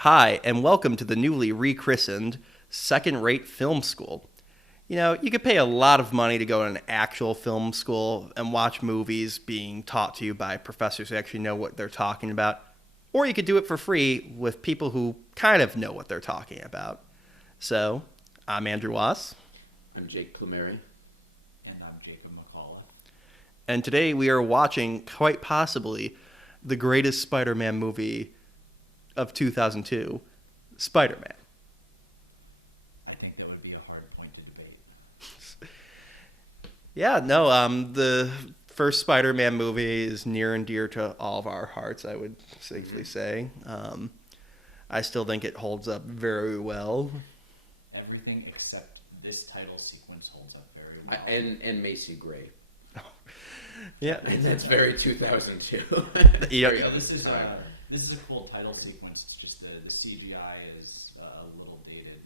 Hi, and welcome to the newly rechristened Second Rate Film School. You know, you could pay a lot of money to go to an actual film school and watch movies being taught to you by professors who actually know what they're talking about, or you could do it for free with people who kind of know what they're talking about. So, I'm Andrew Wass. I'm Jake Plumeri. And I'm Jacob McCullough. And today we are watching, quite possibly, the greatest Spider-Man movie of 2002, Spider-Man. I think that would be a hard point to debate. Yeah, no, the first Spider-Man movie is near and dear to all of our hearts, I would safely say. I still think it holds up very well. Everything except this title sequence holds up very well. And Macy Gray. Yeah. And that's very 2002. Yeah. Very This is a cool title sequence. It's just the CGI is a little dated.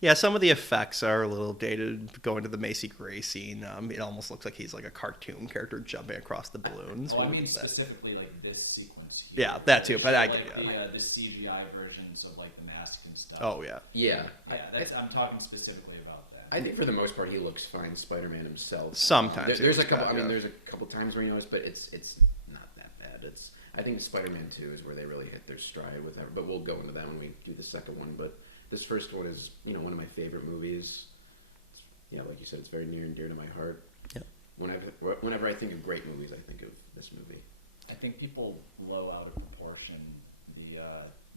Yeah, some of the effects are a little dated. Going to the Macy Gray scene, it almost looks like he's like a cartoon character jumping across the balloons. Oh, I mean That- specifically like this sequence here. Yeah, that too, but I Like get it. the CGI versions of like the mask and stuff. Oh, yeah. Yeah. I'm talking specifically about that. I think for the most part he looks fine, Spider-Man himself. Sometimes There's he a couple. looks bad, There's a couple times where you notice, but it's not that bad. I think Spider-Man 2 is where they really hit their stride with that. But we'll go into that when we do the second one. But this first one is one of my favorite movies. Yeah, like you said, it's very near and dear to my heart. Yeah. Whenever I think of great movies, I think of this movie. I think people blow out of proportion the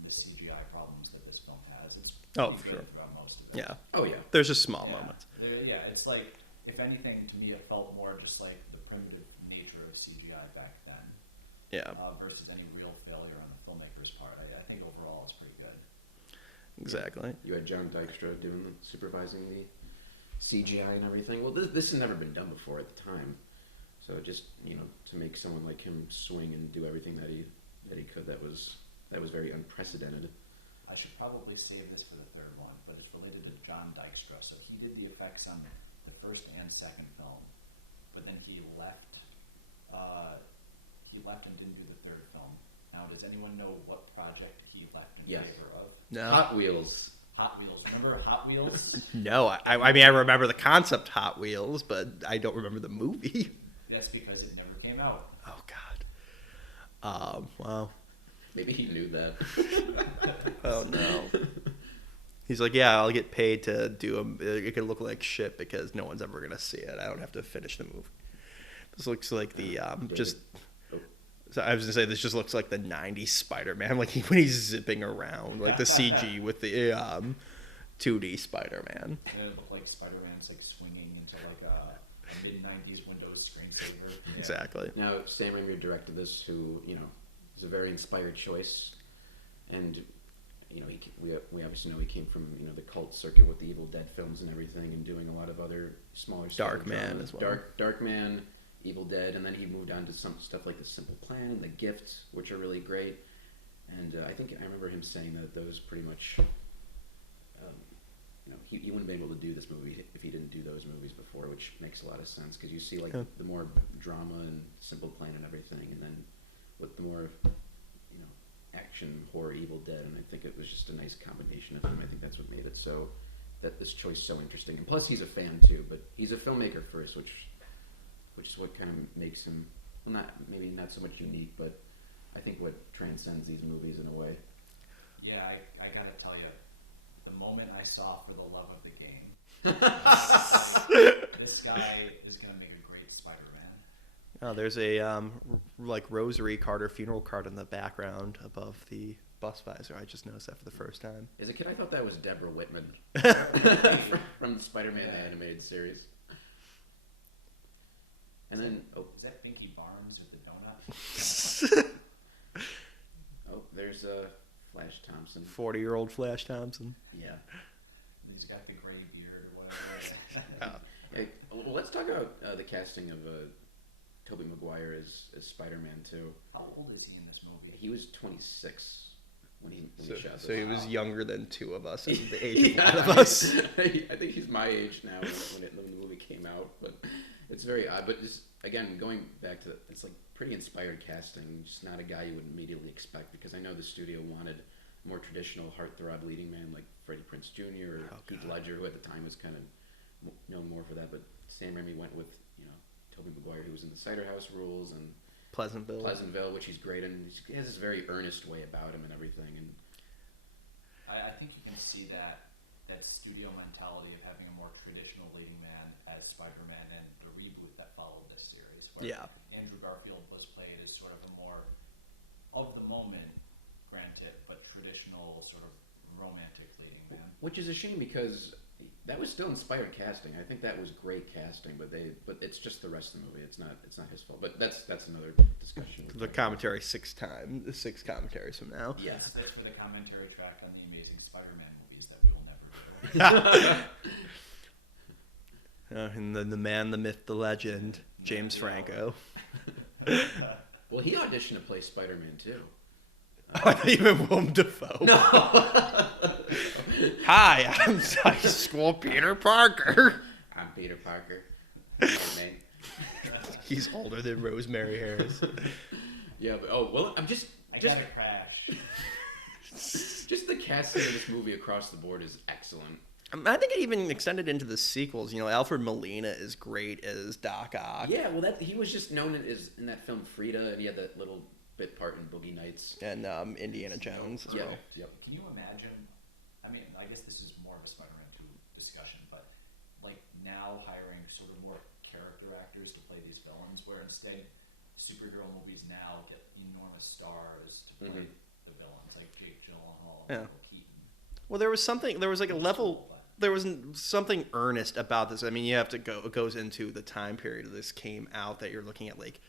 CGI problems that this film has. It's Oh, pretty for good sure. about most of it. Yeah. Oh yeah. There's just small moments. Yeah, it's like, if anything, to me it felt more just like the primitive nature of CGI back then Yeah, versus any real failure on the filmmaker's part. I think overall it's pretty good. exactly. You had John Dykstra supervising the CGI and everything. Well, this has never been done before at the time, so just to make someone like him swing and do everything that he could, that was very unprecedented. I should probably save this for the third one, but it's related to John Dykstra. So he did the effects on the first and second film, but then he left. He left and didn't do the third film. Now, does anyone know what project he left in Yes. favor of? No. Hot Wheels. Hot Wheels. Remember Hot Wheels? No, I mean, I remember the concept Hot Wheels, but I don't remember the movie. That's because it never came out. Oh, God. Wow. Maybe he knew that. Oh, no. He's like, yeah, I'll get paid to do it could look like shit because no one's ever going to see it. I don't have to finish the movie. This looks like the, just... So I was going to say, this just looks like the 90s Spider-Man, like when he's zipping around, like the CG with the 2D Spider-Man. And it looked like Spider-Man's like swinging into like a mid-90s Windows screensaver. Yeah. Exactly. Now, Sam Raimi directed this, who is a very inspired choice, and we obviously know he came from the cult circuit with the Evil Dead films and everything, and doing a lot of other smaller Dark Man as well. Dark Man, Evil Dead, and then he moved on to some stuff like The Simple Plan and The Gift, which are really great. And I remember him saying that those pretty much, he wouldn't be able to do this movie if he didn't do those movies before, which makes a lot of sense because you see like the more drama and Simple Plan and everything, and then with the more action horror Evil Dead, and I think it was just a nice combination of them. I think that's what made it this choice so interesting. And plus, he's a fan too, but he's a filmmaker first, which is what kind of makes him, well, not so much unique, but I think what transcends these movies in a way. Yeah, I gotta tell you, the moment I saw For the Love of the Game, this guy is gonna make a great Spider-Man. Oh, there's a like rosary card or funeral card in the background above the bus visor. I just noticed that for the first time. As a kid, I thought that was Deborah Whitman from Spider-Man the animated series. And then, Is that Binky Barnes with the donut? there's Flash Thompson. 40-year-old Flash Thompson. Yeah. He's got the gray beard or whatever. Hey, well, let's talk about the casting of Tobey Maguire as Spider-Man 2. How old is he in this movie? He was 26 when he shot this. So he was Wow. younger than two of us, and the age of one of us. I think he's my age now when the movie came out, but it's very odd. But just again, going back to it's like pretty inspired casting. Just not a guy you would immediately expect, because I know the studio wanted more traditional heartthrob leading man like Freddie Prinze Jr. or Heath Ledger, who at the time was kind of known more for that. But Sam Raimi went with Tobey Maguire, who was in the Cider House Rules and Pleasantville, which he's great in. He has this very earnest way about him and everything. And I think you can see that studio mentality of having a more traditional leading man as Spider-Man and the reboot that followed this series, where Andrew Garfield was played as sort of a more of the moment, granted, but traditional sort of romantic leading man. Which is a shame because that was still inspired casting. I think that was great casting, but it's just the rest of the movie. It's not his fault. But that's another discussion. The commentary six commentaries from now. Yes, that's for the commentary track on the Amazing Spider-Man movies that we will never do. And then the man, the myth, the legend, James Franco. Well, he auditioned to play Spider-Man too. I thought even Willem Dafoe. No. Hi, I'm high school Peter Parker. I'm Peter Parker. That's my name. He's older than Rosemary Harris. Yeah, but I got a crash. Just the casting of this movie across the board is excellent. I think it even extended into the sequels. Alfred Molina is great as Doc Ock. Yeah, well, he was just known as in that film Frida, and he had that little bit part in Boogie Nights and Indiana Jones as well. Yep. Can you imagine? I mean, I guess this is more of a Spider-Man 2 discussion, but like now hiring sort of more character actors to play these villains, where instead superhero movies now get enormous stars to play the villains, like Jake Gyllenhaal, and Michael Keaton. Well, there was something earnest about this. I mean, you have to it goes into the time period this came out that you're looking at, like,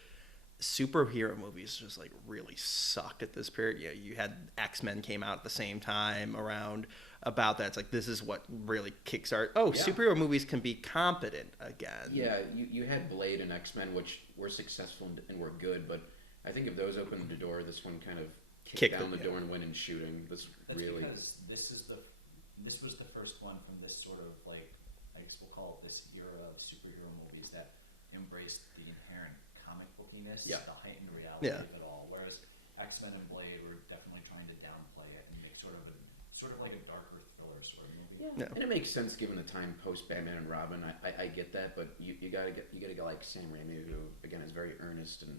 superhero movies just like really sucked at this period. Yeah, you had X-Men came out at the same time around about that. It's like, this is what really kickstart. Superhero movies can be competent again. Yeah, you had Blade and X-Men, which were successful and were good, but I think if those opened the door, this one kind of kicked down the door and went in shooting. That's really because this was the first one from this sort of, like, I guess we'll call it this era of superhero movies that embraced the inherent comic bookiness, the heightened reality of it all. Whereas X-Men and Blade were definitely trying to downplay it and make sort of like a darker thriller sort of movie. Yeah. And it makes sense given the time post Batman and Robin. I get that, but you gotta get a guy like Sam Raimi, who again is very earnest and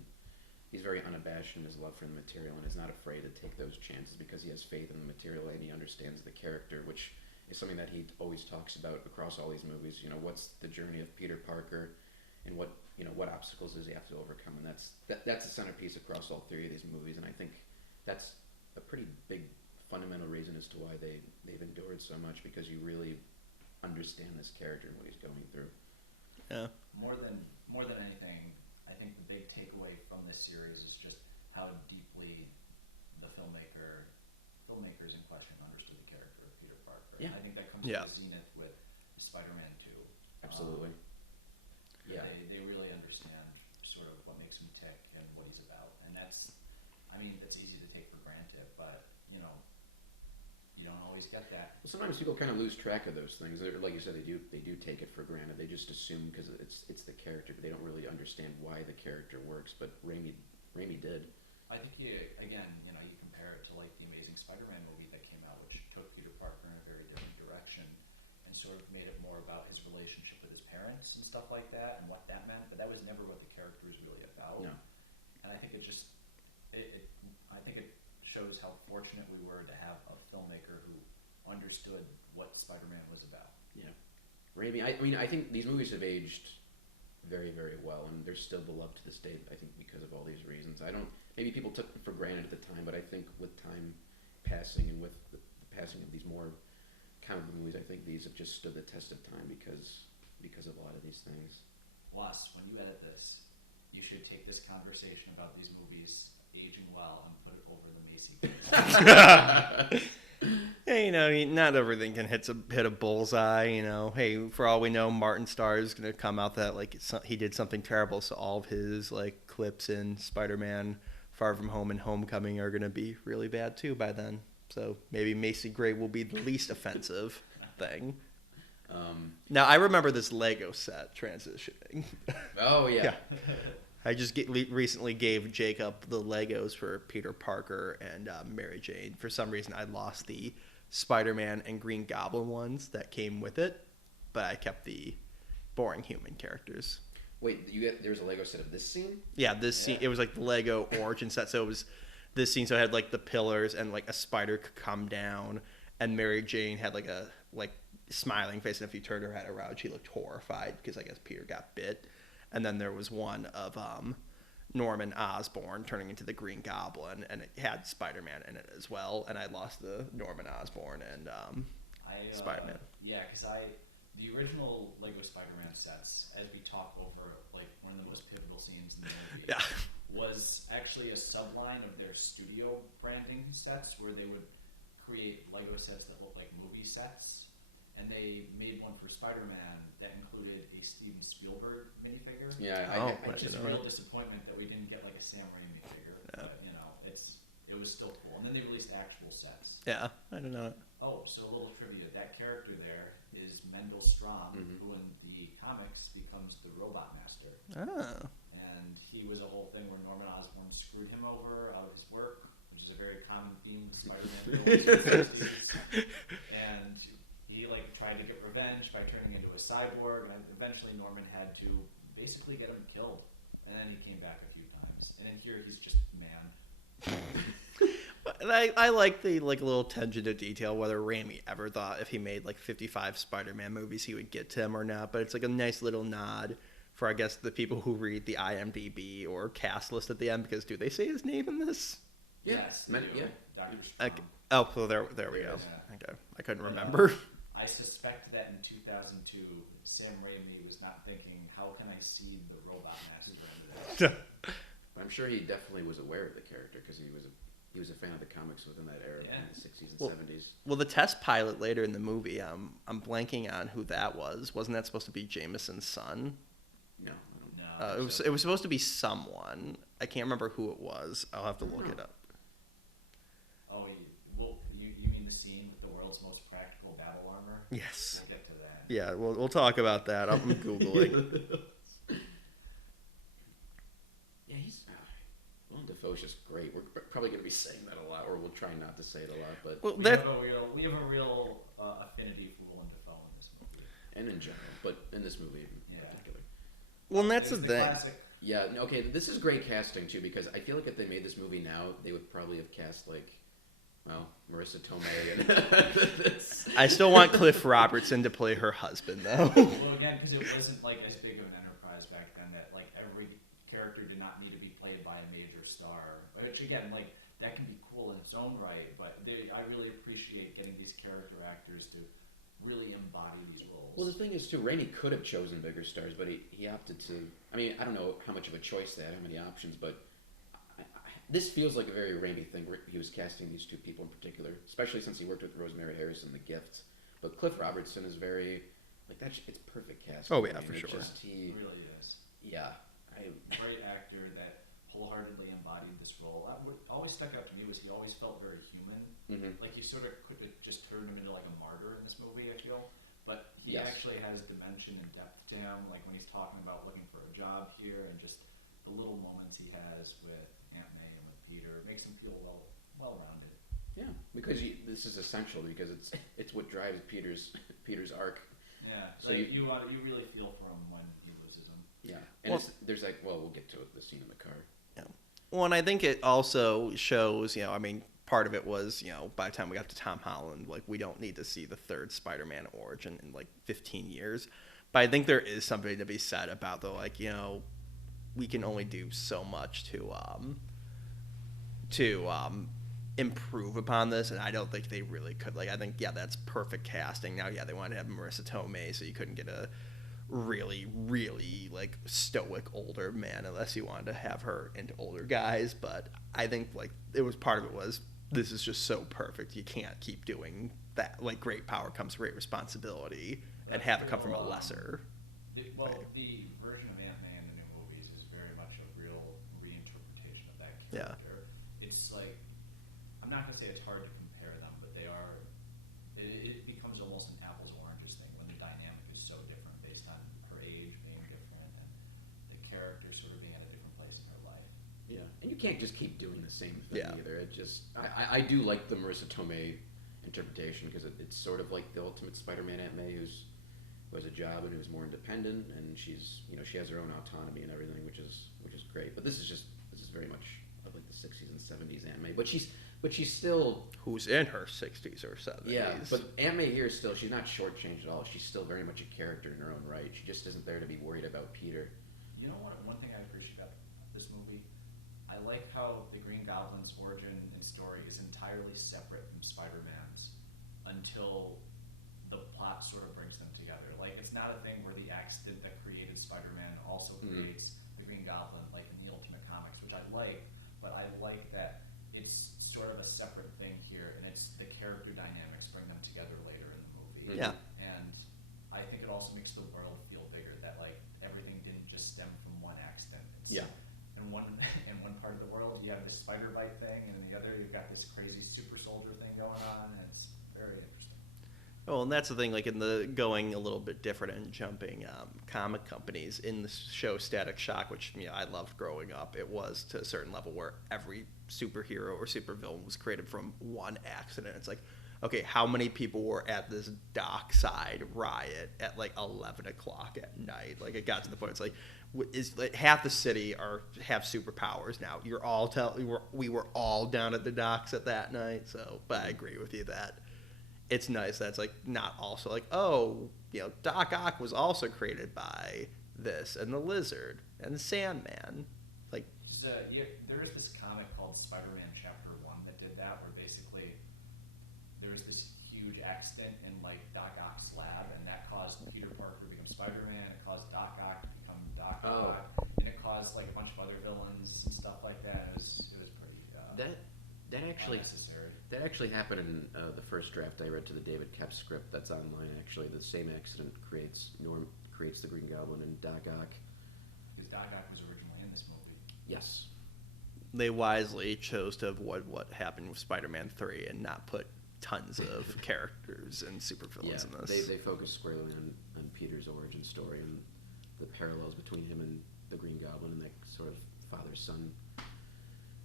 he's very unabashed in his love for the material and is not afraid to take those chances because he has faith in the material and he understands the character, which is something that he always talks about across all these movies. What's the journey of Peter Parker, and what obstacles does he have to overcome, and that's a centerpiece across all three of these movies, and I think that's a pretty big fundamental reason as to why they've endured so much, because you really understand this character and what he's going through. Yeah. More than anything, I think the big takeaway from this series is just how deeply the filmmakers in question understood the character of Peter Parker. Yeah. And I think that comes to the zenith with Spider-Man 2. Absolutely. They really understand sort of what makes him tick and what he's about, and that's easy to take for granted, but you don't always get that. Well, sometimes people kind of lose track of those things. Like you said, they do take it for granted. They just assume because it's the character, but they don't really understand why the character works. But Raimi did. I think you compare it to like the Amazing Spider-Man movie that came out, which took Peter Parker in a very different direction and sort of made it more about his relationship with his parents and stuff like that and what that meant. But that was never what the character was really about. No. And I think it shows how fortunate we were to have a filmmaker who understood what Spider-Man was about. Yeah. Raimi, I think these movies have aged very, very well, and they're still beloved to this day, I think, because of all these reasons. Maybe people took them for granted at the time, but I think with time passing and with the passing of these more comic book movies, I think these have just stood the test of time because of a lot of these things. Plus, when you edit this, you should take this conversation about these movies aging well and put it over the Macy. Yeah, not everything can hit a bullseye. Hey, for all we know, Martin Starr is going to come out that like he did something terrible, so all of his like clips in Spider-Man: Far From Home and Homecoming are going to be really bad too by then. So maybe Macy Gray will be the least offensive thing. Now I remember this Lego set transitioning. Oh yeah. I just recently gave Jacob the Legos for Peter Parker and Mary Jane. For some reason, I lost the Spider-Man and Green Goblin ones that came with it, but I kept the boring human characters. Wait, there's a Lego set of this scene? Yeah, this scene, it was like the Lego origin set, so it was this scene, so it had like the pillars and like a spider could come down, and Mary Jane had like a smiling face, and if you turned her head around, she looked horrified because I guess Peter got bit. And then there was one of Norman Osborn turning into the Green Goblin, and it had Spider-Man in it as well. And I lost the Norman Osborn and Spider-Man. Yeah, because the original Lego Spider-Man sets, as we talk over, like one of the most pivotal scenes in the movie, was actually a subline of their studio branding sets, where they would create Lego sets that looked like movie sets. And they made one for Spider-Man that included a Steven Spielberg minifigure. Yeah, Which is a real disappointment that we didn't get like a Sam Raimi figure. Yeah. But, it was still cool. And then they released actual sets. Yeah, I don't know. Oh, so a little trivia. That character there is Mendel Stromm, who in the comics becomes the Robot Master. Oh. And he was a whole thing where Norman Osborn screwed him over out of his work, which is a very common theme with Spider-Man villains. And he tried to get revenge by turning into a cyborg, and eventually Norman had to basically get him killed. And then he came back a few times. And in here, he's just man. And I like the little attention to detail, whether Raimi ever thought if he made 55 Spider-Man movies he would get to him or not. But it's a nice little nod for, I guess, the people who read the IMDb or cast list at the end, because do they say his name in this? Yes, yeah. Dr. Okay. Oh, well, there we go. Yeah. Okay. I couldn't remember. I suspect that in 2002, Sam Raimi was not thinking, how can I seed the Robot Master into that? I'm sure he definitely was aware of the character, because he was a fan of the comics within that era in the 60s and 70s. Well, the test pilot later in the movie, I'm blanking on who that was. Wasn't that supposed to be Jameson's son? No, I No. It was supposed to be someone. I can't remember who it was. I'll have to look it up. Oh, you mean the scene with the world's most practical battle armor? Yes. We'll get to that. Yeah, we'll talk about that. I'm Googling. Yeah, Willem Dafoe's just great. We're probably going to be saying that a lot, or we'll try not to say it a lot. But we have a real affinity for Willem Dafoe in this movie, and in general, but in this movie in particular. Well, and that's the thing. Classic. Yeah, okay, this is great casting too, because I feel like if they made this movie now, they would probably have cast Marissa Tomei. And I still want Cliff Robertson to play her husband, though. Well, again, because it wasn't as big of an enterprise back then that every character did not need to be played by a major star. Which again, that can be cool in its own right, but I really appreciate getting these character actors to really embody these roles. Well, the thing is too, Raimi could have chosen bigger stars, but he opted to. I mean, I don't know how much of a choice they had, how many options, but this feels like a very Raimi thing where he was casting these two people in particular, especially since he worked with Rosemary Harris in The Gift. But Cliff Robertson is very it's perfect casting. Oh yeah, for sure. He really is. Yeah, Great actor that wholeheartedly embodied this role. What always stuck out to me was he always felt very human. Mm-hmm. You sort of could have just turned him into a martyr in this movie, I feel. But he actually has dimension and depth to him, when he's talking about looking for a job here, and just the little moments he has with Aunt May and with Peter. It makes him feel well-rounded. Yeah, because this is essential, because it's what drives Peter's arc. Yeah, so you really feel for him when he loses him. Yeah, and there's we'll get to it, the scene in the car. Yeah. Well, and I think it also shows, part of it was, by the time we got to Tom Holland, we don't need to see the third Spider-Man origin in 15 years. But I think there is something to be said about we can only do so much to improve upon this, and I don't think they really could. I think, that's perfect casting. Now, they wanted to have Marissa Tomei, so you couldn't get a really, really stoic older man unless you wanted to have her into older guys. But I think it was part of it was, this is just so perfect. You can't keep doing that. Great power comes great responsibility, and have it come from a lesser. The version of Ant-Man in the new movies is very much a real reinterpretation of that character. Yeah. It's I'm not going to say it's hard to compare them, but they are. It becomes almost an apples and oranges thing when the dynamic is so different based on her age being different and the character sort of being at a different place. can't just keep doing the same thing either. It just I do like the Marissa Tomei interpretation because it's sort of like the ultimate Spider-Man Aunt May who has a job and who's more independent, and she's she has her own autonomy and everything, which is great. But this is very much of like the 60s and 70s Aunt May, but she's still who's in her 60s or 70s. Yeah, but Aunt May here still she's not shortchanged at all. She's still very much a character in her own right. She just isn't there to be worried about Peter. You know what? One thing I appreciate about this movie, I like how the Green Goblin's origin and story is entirely separate from Spider-Man's until the plot sort of brings them together. Like, it's not a thing where the accident that created Spider-Man also creates the Green Goblin, like in the Ultimate Comics, which I like, but I like that it's sort of a separate thing here, and it's the character dynamics bring them together later in the movie. Yeah. And I think it also makes the world feel bigger, that like everything didn't just stem from one accident. In one part of the world you have this spider bite thing, and in the other you've got this crazy super soldier thing going on, and it's very interesting. Oh, and that's the thing, like in the going a little bit different and jumping comic companies in the show Static Shock, which I loved growing up. It was to a certain level where every superhero or supervillain was created from one accident. It's like, okay, how many people were at this dockside riot at like 11 o'clock at night? Like, it got to the point, it's like, half the city have superpowers now. We were all down at the docks at that night. So, but I agree with you that it's nice that it's like not also like, oh, Doc Ock was also created by this and the Lizard and the Sandman. Like, there is this comic called Spider-Man Chapter 1 that did that, where basically there was this huge accident in like Doc Ock's lab, and that caused Peter Parker to become Spider-Man. It caused Doc Ock to become Doc Ock, and it caused like a bunch of other villains and stuff like that. It was pretty unnecessary. That actually happened in the first draft I read to the David Kep script that's online. Actually, the same accident creates the Green Goblin and Doc Ock. Because Doc Ock was originally in this movie. Yes. They wisely chose to avoid what happened with Spider-Man 3 and not put tons of characters and supervillains in this. They focus squarely on Peter's origin story and the parallels between him and the Green Goblin and that sort of father-son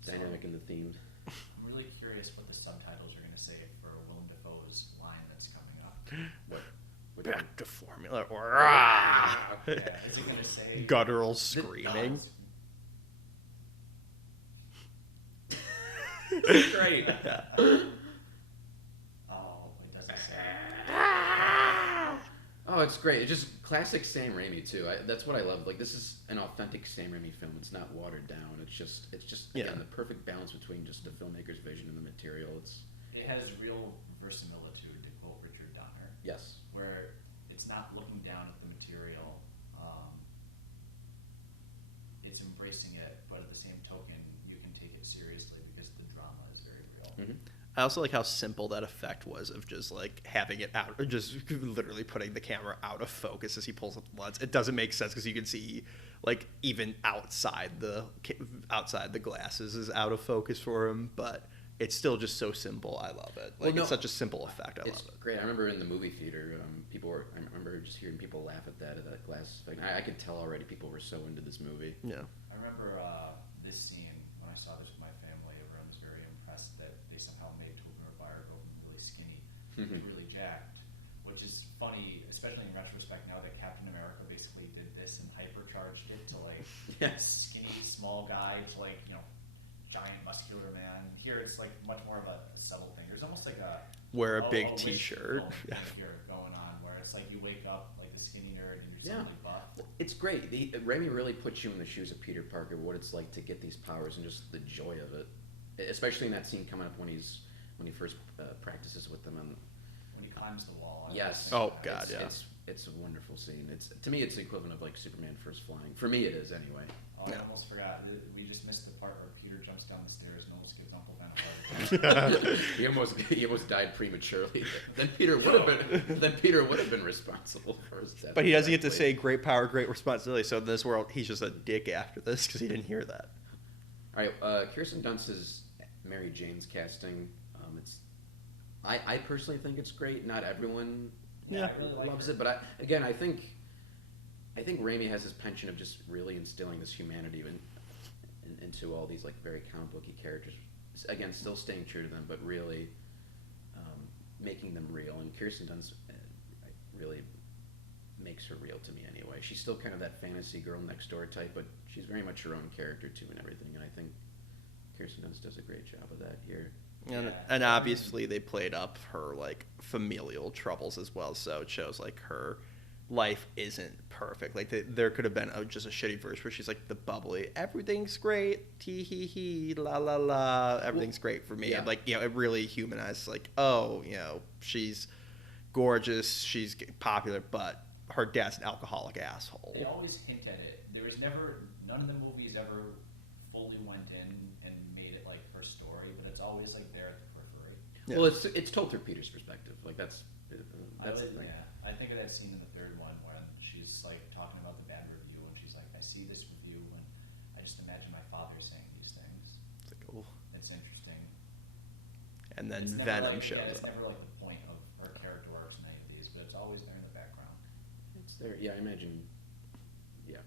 dynamic in the theme. I'm really curious what the subtitles are going to say for Willem Dafoe's line that's coming up. What Back to formula. Yeah, is it going to say guttural screaming? It's great. Yeah. Oh, it doesn't say. Oh, it's great. It's just classic Sam Raimi too. That's what I love. Like, this is an authentic Sam Raimi film. It's not watered down. It's just again the perfect balance between just the filmmaker's vision and the material. It has real verisimilitude, to quote Richard Donner. Yes. Where it's not looking down at the material. It's embracing it, but at the same token, you can take it seriously because the drama is very real. Mm-hmm. I also like how simple that effect was of just like having it out, or just literally putting the camera out of focus as he pulls up the lens. It doesn't make sense because you can see like even outside the glasses is out of focus for him, but it's still just so simple. I love it. Like, it's such a simple effect. I love it. Great. I remember in the movie theater, I remember just hearing people laugh at that glass effect. I could tell already people were so into this movie. Yeah. I remember this scene when I saw this with my family. Everyone was very impressed that they somehow made Tobey Maguire go from really skinny to really jacked, which is funny, especially in retrospect now that Captain America basically did this and hypercharged it to like skinny small guy to like giant muscular man. Here it's like much more of a subtle thing. There's almost like wear a big T-shirt here going on, where it's like you wake up like the skinny nerd and you're suddenly buff. It's great. Raimi really puts you in the shoes of Peter Parker, what it's like to get these powers and just the joy of it. Especially in that scene coming up when he first practices with them when he climbs the wall. Yes. Oh God, yeah. It's a wonderful scene. To me, it's the equivalent of like Superman first flying. For me, it is anyway. Oh, I almost forgot. We just missed the part where Peter jumps down the stairs and almost gives Uncle Ben a heart attack. he almost died prematurely. Then Peter would have been responsible for his death. But he doesn't get to say great power, great responsibility. So in this world, he's just a dick after this because he didn't hear that. All right, Kirsten Dunst's Mary Jane's casting. I personally think it's great. Not everyone I really loves her. it, but I think Raimi has this penchant of just really instilling this humanity into all these like very comic booky characters. Again, still staying true to them, but really making them real. And Kirsten Dunst really makes her real to me anyway. She's still kind of that fantasy girl next door type, but she's very much her own character too and everything. And I think Kirsten Dunst does a great job of that here. And obviously they played up her like familial troubles as well, so it shows like her life isn't perfect. Like there could have been just a shitty verse where she's like the bubbly, everything's great, tee hee hee, la la la, everything's great for me. Yeah. And like, you know, it really humanized like, oh, you know, she's gorgeous, she's popular, but her dad's an alcoholic asshole. They always hint at it. There was never, none of the movies ever fully went in and made it like her story, but it's always like there at the periphery. Yeah. Well, it's told through Peter's perspective. Like that's the thing. Yeah, I think of that scene in the third one when she's like talking about the bad review, and she's like, "I see this review, and I just imagine my father saying these things." It's like, oh. It's interesting. And then It's never Venom like, shows it's up. never like the point of her character arcs in any of these, but it's always there in the background. It's there. Yeah, I imagine. Yeah.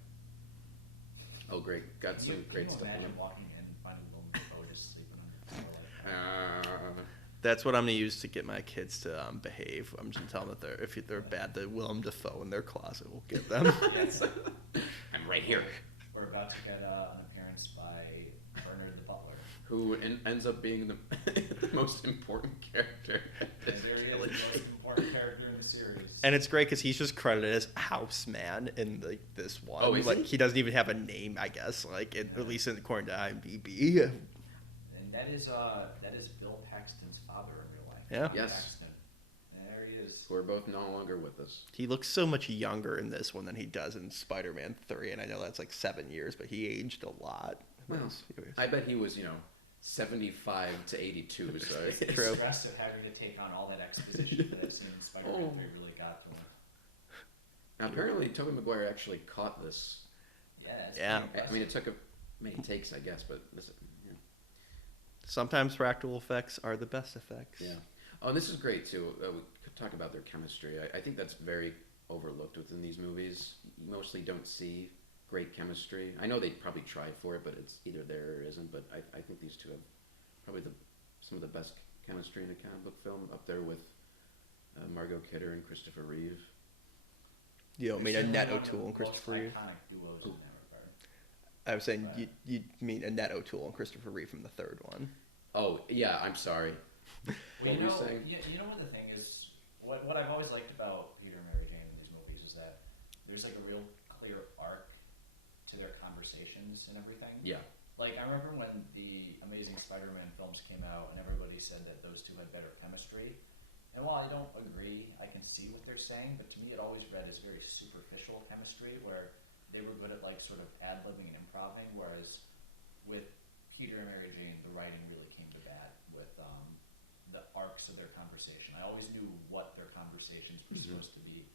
Oh, great! Got some great Can you stuff. imagine walking in and finding Willem Dafoe just sleeping on the floor like that? That's what I'm gonna use to get my kids to behave. I'm just telling them that if they're bad, the Willem Dafoe in their closet will give them. I'm right here. We're about to get an appearance by Bernard the Butler. Who ends up being the most important character. And there he is, the most important character in the series. And it's great because he's just credited as Houseman in like this one. Oh, is like he? doesn't even have a name, I guess. Like at least according to IMDb. And that is Bill Paxton's father in real life. Yeah. Bill Yes. Paxton. There he is. Who are both no longer with us. He looks so much younger in this one than he does in Spider-Man 3, and I know that's like 7 years, but he aged a lot. Well, I bet he was 75 to 82. So The True. stress of having to take on all that exposition that I've seen in Spider-Man 3 really got to him. Now, apparently, Tobey Maguire actually caught this. Yeah. I mean, it took many takes, I guess, but this. Yeah. Sometimes practical effects are the best effects. Yeah. Oh, and this is great too. We could talk about their chemistry. I think that's very overlooked within these movies. You mostly don't see great chemistry. I know they probably tried for it, but it's either there or isn't. But I think these two have probably some of the best chemistry in a comic book film, up there with Margot Kidder and Christopher Reeve. You don't mean They're Annette certainly O'Toole and one of the Christopher most Reeve? iconic duos in that regard. I was saying Right. you mean Annette O'Toole and Christopher Reeve from the third one. Oh yeah, I'm sorry. Well, What were you saying? you know what the thing is? What I've always liked about Peter and Mary Jane in these movies is that there's like a real clear arc to their conversations and everything. Yeah. Like, I remember when the Amazing Spider-Man films came out and everybody said that those two had better chemistry. And while I don't agree, I can see what they're saying, but to me it always read as very superficial chemistry where they were good at like sort of ad-libbing and improving, whereas with Peter and Mary Jane, the writing really came to bat with the arcs of their conversation. I always knew what their conversations were supposed to be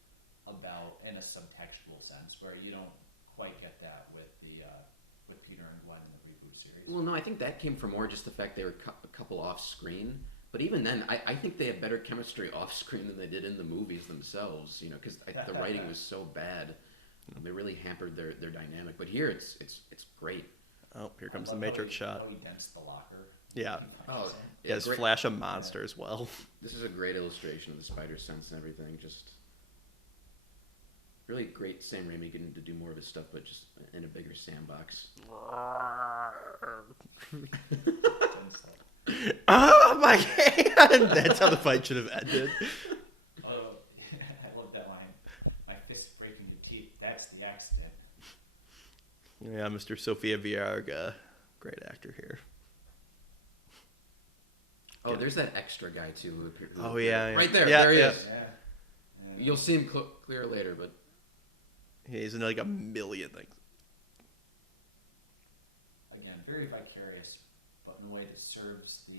about in a subtextual sense, where you don't quite get that with with Peter and Gwen in the reboot series. Well, no, I think that came from more just the fact they were a couple off screen. But even then, I think they have better chemistry off screen than they did in the movies themselves. Because the writing was so bad, they really hampered their dynamic. But here, it's great. Oh, here comes I the love Matrix how shot. he dents the locker. Yeah. Oh, He has great. Flash a monster as well. This is a great illustration of the spider sense and everything. Just really great. Sam Raimi getting to do more of his stuff, but just in a bigger sandbox. Oh my god! That's how the fight should have ended. Oh, I love that line. My fist breaking your teeth. That's the accident. Yeah, Mr. Sofia Vergara, great actor here. Oh, there's that extra guy too. Oh yeah, right there. Yeah, there he yeah. is. Yeah. You'll see him clear later, but He's in like a million things. Again, very vicarious, but in a way that serves the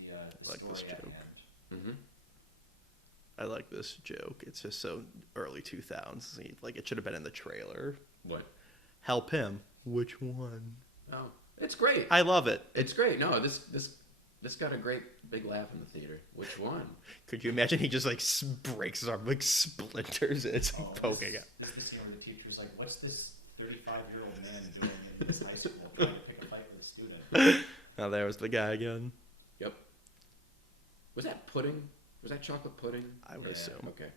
Like story this at joke. hand. I like this joke. It's just so early 2000s. Like it should have been in the trailer. what? Help him. Which one? Oh, it's great. I love it. It's great. No, this got a great big laugh in the theater. Which one? Could you imagine he just like breaks his arm, like splinters it, it's like poking out. This is the scene where the teacher's like, "What's this 35-year-old man doing in this high school trying to pick a fight with a student?" Oh, there was the guy again. Yep. Was that pudding? Was that chocolate pudding? I would assume. Okay.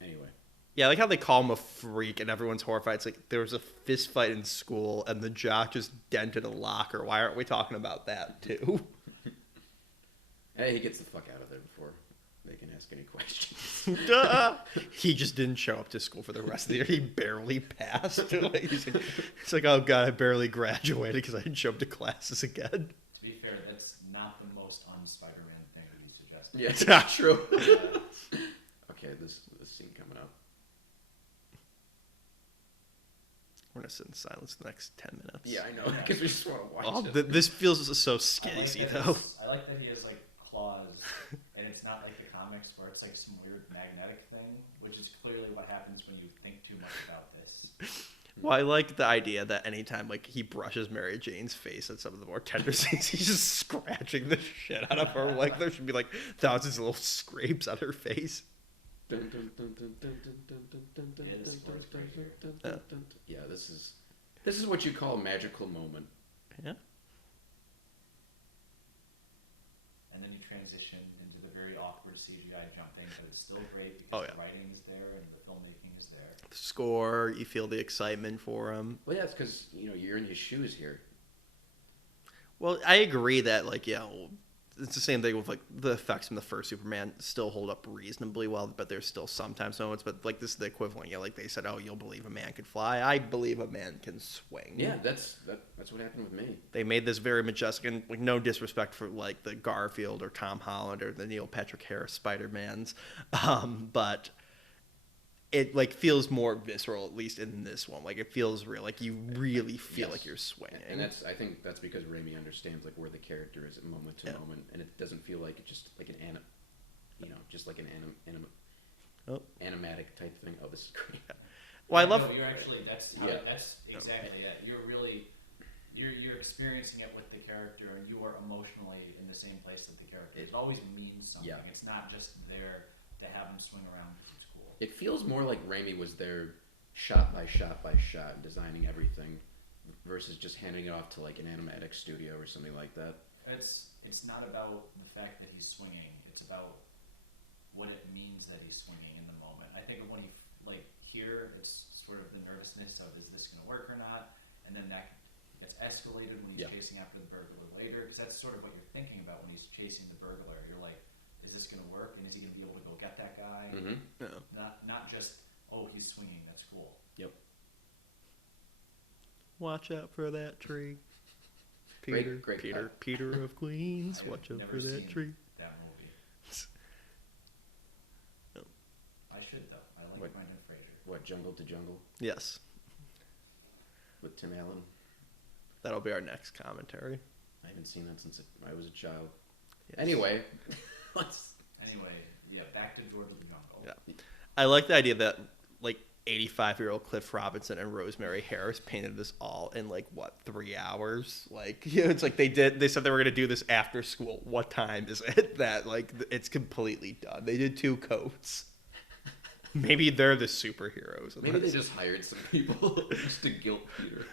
Anyway. Yeah, I like how they call him a freak and everyone's horrified. It's like there was a fist fight in school and the jock just dented a locker. Why aren't we talking about that too? Hey, he gets the fuck out of there before they can ask any questions. He just didn't show up to school for the rest of the year. He barely passed. He's like, oh god, I barely graduated because I didn't show up to classes again. To be fair, that's not the most un-Spider-Man thing that you suggested. Yeah, it's not true. Okay, this scene coming up. We're gonna sit in silence the next 10 minutes. Yeah, I know, because we just want to watch it. This feels so skizzy though. I like that he has like claws, and it's not like the comics where it's like some weird magnetic thing, which is clearly what happens when you think too much about this. Well, I like the idea that anytime like he brushes Mary Jane's face at some of the more tender scenes, he's just scratching the shit out of her. Like there should be like thousands of little scrapes on her face. Yeah, this is what you call a magical moment. Yeah. And then you transition into the very awkward CGI jumping, but it's still great because the writing is there and the filmmaking is there. The score, you feel the excitement for him. Well, yeah, it's because you're in his shoes here. Well, I agree that like it's the same thing with like the effects from the first Superman still hold up reasonably well, but there's still sometimes moments. But like this is the equivalent. Yeah, like they said, oh, you'll believe a man could fly. I believe a man can swing. Yeah, that's what happened with me. They made this very majestic, and like no disrespect for like the Garfield or Tom Holland or the Neil Patrick Harris Spider-Mans, but it like feels more visceral, at least in this one. Like it feels real. Like you really feel like you're swinging. And I think that's because Raimi understands like where the character is at moment to moment, and it doesn't feel like it's just like an animatic type thing. Oh, this is great. Well, I love. No, you're actually that's exactly it. You're really you're experiencing it with the character, and you are emotionally in the same place that the character. It always means something. Yeah. It's not just there to have him swing around. It feels more like Raimi was there shot by shot by shot, designing everything, versus just handing it off to like an animatic studio or something like that. It's not about the fact that he's swinging. It's about what it means that he's swinging in the moment. I think when he like here, it's sort of the nervousness of is this going to work or not, and then that gets escalated when he's chasing after the burglar later, because that's sort of what you're thinking about when he's chasing the burglar. You're like, is this going to work? And is he going to be able to go get that guy? Mm-hmm. Yeah. Not just, oh, he's swinging. That's cool. Yep. Watch out for that tree. Peter, Great Peter of Queens. Watch out for that tree. That movie. No. I should though. I like Brendan Fraser. What, Jungle to Jungle Yes, with Tim Allen? that'll be our next commentary. I haven't seen that since I was a child. Yes. Anyway, Back to George of the Jungle. Yeah. I like the idea that like 85-year-old Cliff Robinson and Rosemary Harris painted this all in like what 3 hours. Like it's like they said they were gonna do this after school. What time is it? That like it's completely done. They did 2 coats. Maybe they're the superheroes. Maybe they just hired some people just to guilt Peter.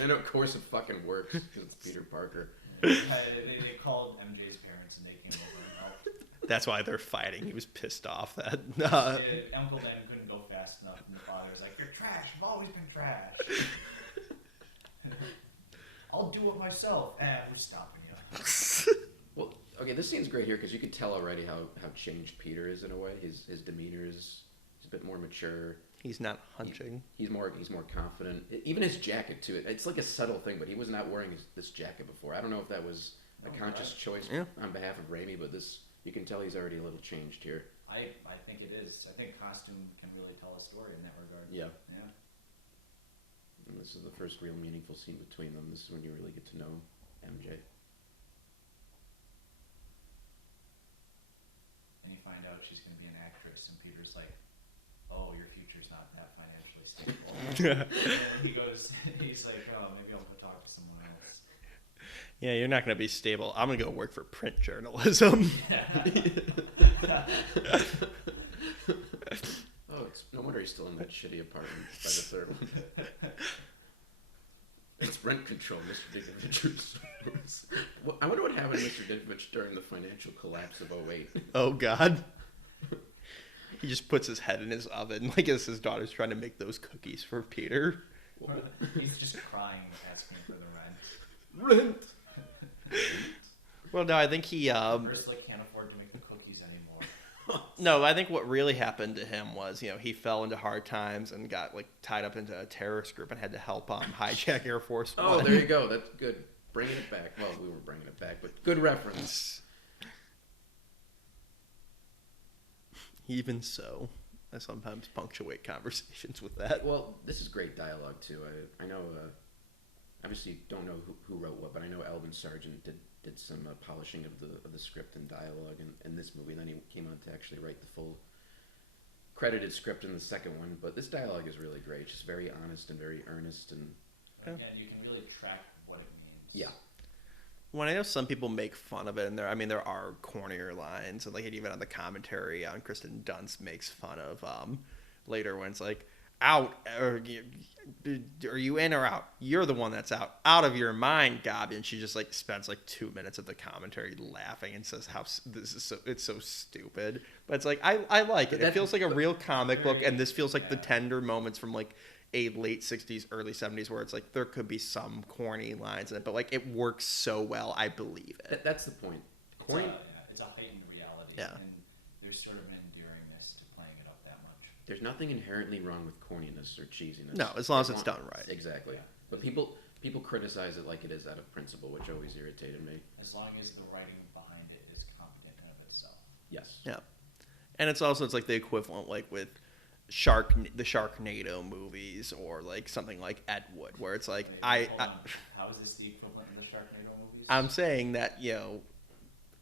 And of course it fucking works because it's Peter Parker. They called MJ's parents and they came over and helped. That's why they're fighting. He was pissed off that Uncle Ben couldn't go fast enough, and the father was like, "You're trash. I've always been trash. I'll do it myself." We're stopping you. Well, okay, this scene's great here because you can tell already how changed Peter is in a way. His demeanor is a bit more mature. He's not hunching. He's more confident. Even his jacket too. It's like a subtle thing, but he was not wearing this jacket before. I don't know if that was a conscious choice on behalf of Raimi, but you can tell he's already a little changed here. I think it is. I think costume can really tell a story in that regard. Yeah. Yeah. And this is the first real meaningful scene between them. This is when you really get to know MJ. And you find out she's going to be an actress, and Peter's like, "Oh, your future's not that financially stable." And he's like, "Oh, maybe I'll go talk to someone else." Yeah, you're not going to be stable. I'm going to go work for print journalism. Oh, it's no wonder he's still in that shitty apartment by the third one. It's rent control, Mr. Dickovich. I wonder what happened to Mr. Dickovich during the financial collapse of '08. Oh, God. He just puts his head in his oven like as his daughter's trying to make those cookies for Peter. He's just crying asking for the Rent! Well, no, I think he... Ursula can't afford to make the cookies anymore. No, I think what really happened to him was, he fell into hard times and got, tied up into a terrorist group and had to help hijack Air Force One. Oh, there you go. That's good. Bringing it back. Well, we were bringing it back, but good reference. Even so, I sometimes punctuate conversations with that. Well, this is great dialogue, too. I know, obviously don't know who wrote what, but I know Alvin Sargent did some polishing of the script and dialogue in this movie, and then he came on to actually write the full credited script in the second one. But this dialogue is really great. It's just very honest and very earnest. And you can really track what it means. Yeah. When I know some people make fun of it, and there are cornier lines, and even on the commentary, Kristen Dunst makes fun of later when it's out, are you in or out? You're the one that's out of your mind, Gabby. And she just spends 2 minutes of the commentary laughing and says how this is it's so stupid. But it's I like it. It feels like a real comic book, and this feels like the tender moments from a late 60s, early 70s where it's there could be some corny lines in it, but it works so well, I believe it. That's the point. It's a heightened reality. Yeah. And there's sort of an endearingness to playing it up that much. There's nothing inherently wrong with corniness or cheesiness. No, as long as it's done right. Exactly. Yeah. But people criticize it like it is out of principle, which always irritated me. As long as the writing behind it is competent in of itself. Yes. Yeah. And it's the equivalent with the Sharknado movies, or something like Ed Wood, where it's Wait, how is this the equivalent of the Sharknado movies? I'm saying that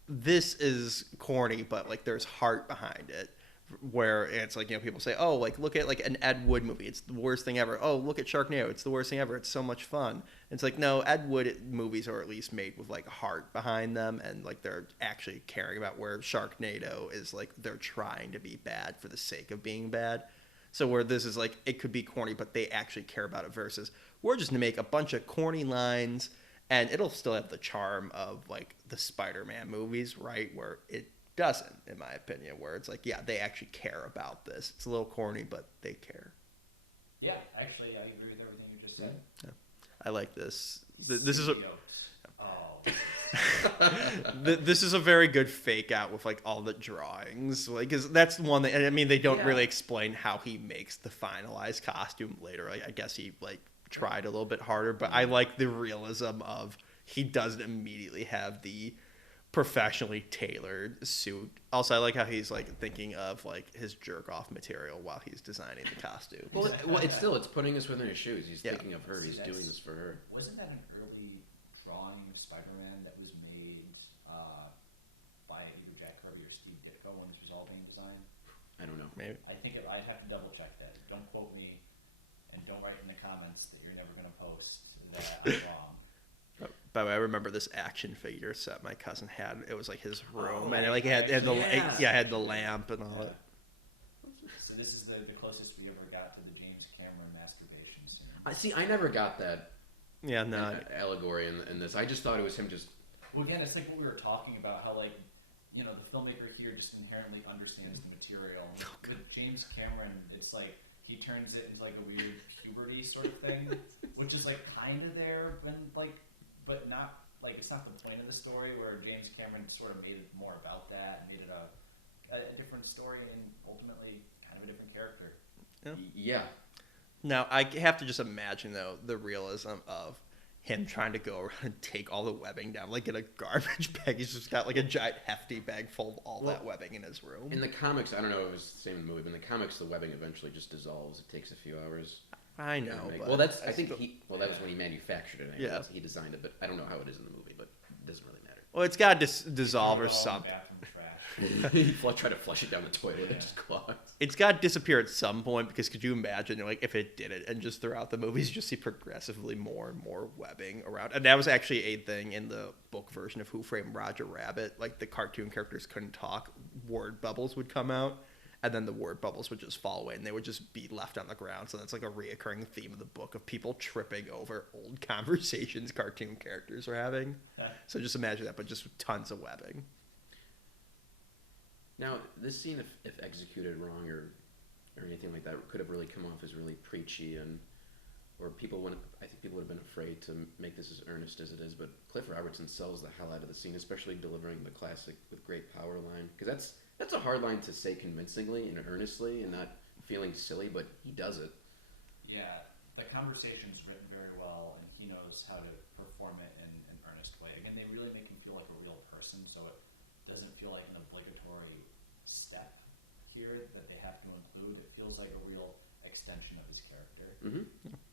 this is corny, but there's heart behind it, where it's people say, oh, look at an Ed Wood movie, it's the worst thing ever. Oh, look at Sharknado, it's the worst thing ever, it's so much fun. It's no, Ed Wood movies are at least made with heart behind them, and they're actually caring about, where Sharknado is they're trying to be bad for the sake of being bad. So where this is it could be corny, but they actually care about it, versus we're just gonna make a bunch of corny lines and it'll still have the charm of the Spider-Man movies, right? Where it doesn't, in my opinion, where it's they actually care about this. It's a little corny, but they care. Yeah, actually, I agree with everything you just said. Yeah. I like this. This is a Oh. this is a very good fake out with all the drawings, because that's the one that, they don't really explain how he makes the finalized costume later. I guess he tried a little bit harder, but I like the realism of he doesn't immediately have the professionally tailored suit. Also, I like how he's thinking of his jerk off material while he's designing the costume. Well, it's putting us within his shoes. He's thinking of her. He's doing this for her. Wasn't that an early drawing of Spider-Man that was made by either Jack Kirby or Steve Ditko when this was all being designed? I don't know. Maybe. I think I'd have to double check that. Don't quote me, and don't write in the comments that you're never going to post that I'm wrong. By the way, I remember this action figure set my cousin had. It was his room, Oh, and it had the had the lamp and all that. So this is the closest we ever got to the James Cameron masturbation scene. See, I never got that Yeah, no. allegory in this. I just thought it was him just. Well, again, it's what we were talking about, how the filmmaker here just inherently understands the material. With James Cameron, it's he turns it into a weird puberty sort of thing, which is kind of there, but not it's not the point of the story. Where James Cameron sort of made it more about that, and made it a different story, and ultimately kind of a different character. Yeah. Now, I have to just imagine, though, the realism of him trying to go around and take all the webbing down, in a garbage bag. He's just got, a giant hefty bag full of all that webbing in his room. In the comics, I don't know if it was the same in the movie, but in the comics, the webbing eventually just dissolves. It takes a few hours. I know, but... Well, that was when he manufactured it. Anyway. Yeah. He designed it, but I don't know how it is in the movie, but it doesn't really matter. Well, it's got to dissolve or something. He tried to flush it down the toilet. It just clogged. It's got to disappear at some point, because could you imagine, if it did it, and just throughout the movies, you just see progressively more and more webbing around. And that was actually a thing in the book version of Who Framed Roger Rabbit. The cartoon characters couldn't talk, word bubbles would come out, and then the word bubbles would just fall away and they would just be left on the ground. So that's like a reoccurring theme of the book of people tripping over old conversations cartoon characters are having. So just imagine that, but just tons of webbing. Now, this scene, if executed wrong or anything like that, could have really come off as really preachy, or I think people would have been afraid to make this as earnest as it is. But Cliff Robertson sells the hell out of the scene, especially delivering the classic "with great power" line, because that's a hard line to say convincingly and earnestly and not feeling silly, but he does it. Yeah, the conversation's written very well, and he knows how to perform it in an earnest way. Again, they really make him feel like a real person, so it doesn't feel like an obligatory step here that they have to include. It feels like a real extension of his character. Mm-hmm.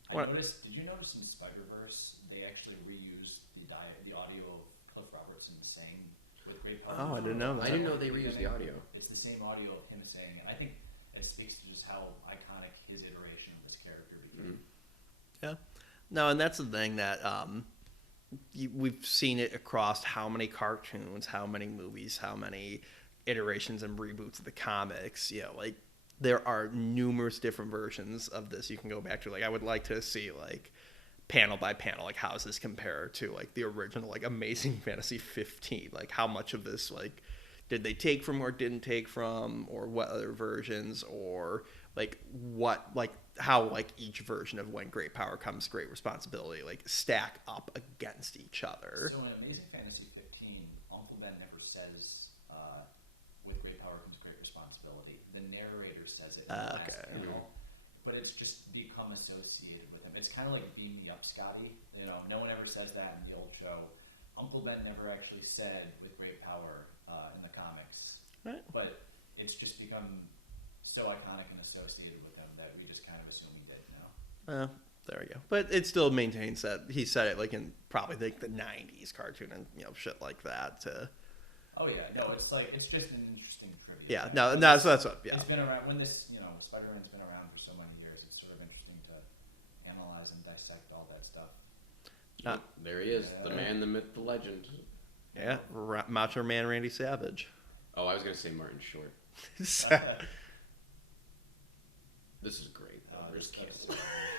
Did you notice in Spider-Verse they actually reused the audio of Cliff Robertson saying "with great power"? Oh, I didn't know that. I didn't know they reused the audio. It's the same audio of him saying, and I think it speaks to just how iconic his iteration of this character became. Yeah. No, and that's the thing that we've seen it across how many cartoons, how many movies, how many iterations and reboots of the comics. You know, like there are numerous different versions of this you can go back to. Like I would like to see like panel by panel, like how does this compare to like the original like Amazing Fantasy 15? Like how much of this like did they take from or didn't take from, or what other versions, or like what like how like each version of when great power comes great responsibility like stack up against each other. So in Amazing Fantasy 15, Uncle Ben never says with great power comes great responsibility. The narrator says it in the last panel, but it's just become associated with him. It's kind of like Beam Me Up, Scotty. You know, no one ever says that in the old show. Uncle Ben never actually said with great power in the comics, Right. But it's just become so iconic and associated with him that we just kind of assume he did now. There we go. But it still maintains that he said it like in probably like the 90s cartoon and shit like that. Oh yeah, no, it's like it's just an interesting trivia. Yeah, thing. no, so that's what. Yeah, It's been around when this, Spider-Man's been around for so many years. It's sort of interesting to analyze and dissect all that stuff. There he is, the man, the myth, the legend. Yeah, Macho Man Randy Savage. Oh, I was gonna say Martin Short. This is great.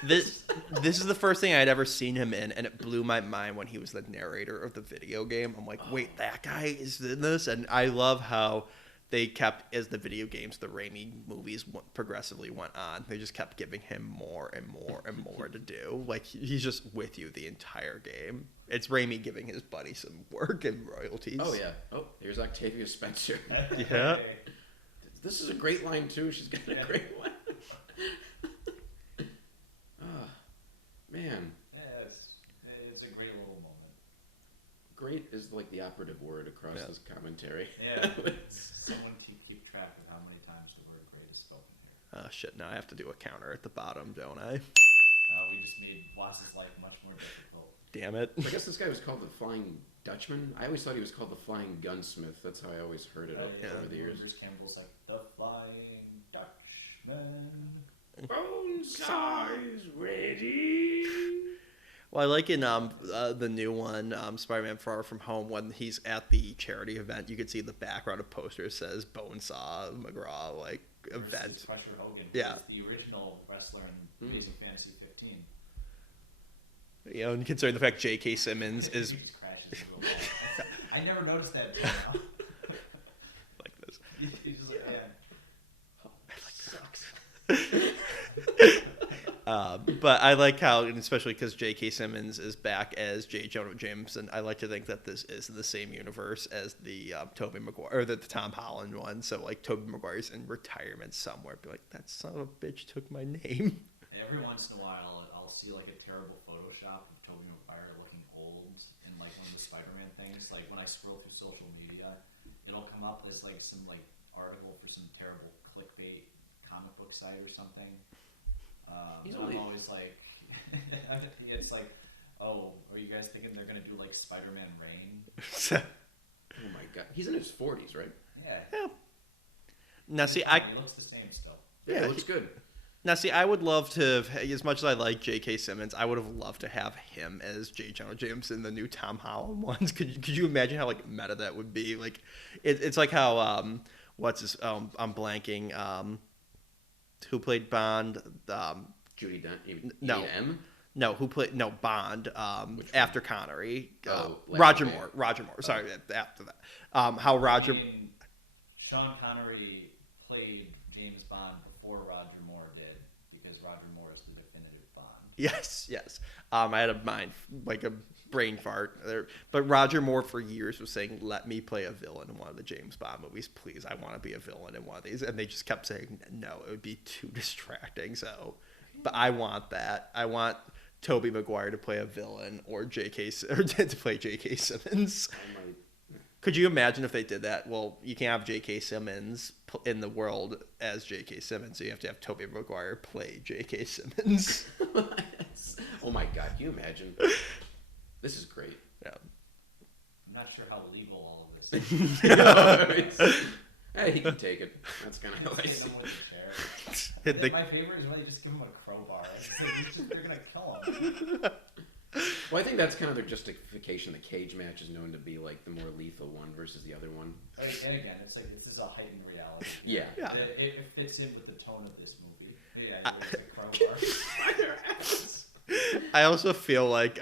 This is the first thing I'd ever seen him in, and it blew my mind when he was the narrator of the video game. I'm like, wait, that guy is in this? And I love how they kept, as the video games, the Raimi movies progressively went on, they just kept giving him more and more and more to do. Like, he's just with you the entire game. It's Raimi giving his buddy some work and royalties. Oh, yeah. Oh, here's Octavia Spencer. Yeah. This is a great line, too. She's got a great one. Man. Yeah, it's a great little moment. Great is like the operative word across this commentary. Yeah. Someone keep track of how many times the word great is spoken here. Oh, shit. Now I have to do a counter at the bottom, don't I? We just made Watson's life much more difficult. Damn it. I guess this guy was called the Flying Dutchman. I always thought he was called the Flying Gunsmith. That's how I always heard it over the years. Bruce Campbell's like, the Flying Dutchman. Bone size ready. Well, I like in the new one, Spider-Man Far From Home, when he's at the charity event, you can see the background of posters says Bonesaw McGraw like event. Crusher Hogan. Yeah. He's the original wrestler in Amazing Fantasy 15. You know, and considering the fact J.K. Simmons is He just crashes into a wall. I never noticed that until now. like this. He's just like, yeah. But I like how, and especially because J.K. Simmons is back as J. Jonah Jameson, I like to think that this is the same universe as the Tobey Maguire, or the Tom Holland one. So, like, Tobey Maguire's in retirement somewhere. Be like, that son of a bitch took my name. Every once in a while, I'll see, like, a terrible Photoshop of Tobey Maguire looking old in, like, one of the Spider-Man things. Like, when I scroll through social media, it'll come up as, like, some, like, article for some terrible clickbait comic book site or something. So I'm always like, it's like, oh, are you guys thinking they're gonna do like Spider-Man Rain? Oh my god, he's in his 40s, right? Yeah. Now, see, he looks the same still. Yeah, he looks good. Now, see, I would love to have, as much as I like J.K. Simmons, I would have loved to have him as J. Jonah Jameson in the new Tom Holland ones. Could you imagine how like meta that would be? Like, it's like how what's his? I'm blanking. Who played Bond? Judy Dent. No. M. No, who played Bond? After Connery, Roger Moore. Roger Moore. Sorry, after that. How Roger? I mean, Sean Connery played James Bond before Roger Moore did, because Roger Moore is the definitive Bond. Yes. I had a brain fart there. But Roger Moore for years was saying, "Let me play a villain in one of the James Bond movies, please. I want to be a villain in one of these." And they just kept saying, "No, it would be too distracting." So, but I want that. I want Tobey Maguire to play a villain, or to play J.K. Simmons. Could you imagine if they did that? Well, you can't have J.K. Simmons in the world as J.K. Simmons, so you have to have Tobey Maguire play J.K. Simmons. Oh my God! Can you imagine? This is great. Yeah. I'm not sure how legal all of this is. Hey, he can take it. That's kind of how I Hitting see him with it. a chair. My favorite is when they just give him a crowbar. It's like, they're gonna kill him. Well, I think that's kind of their justification. The cage match is known to be like the more lethal one versus the other one. And again, it's like this is a heightened reality. Yeah. It fits in with the tone of this movie. Yeah, it's a crowbar. I also feel like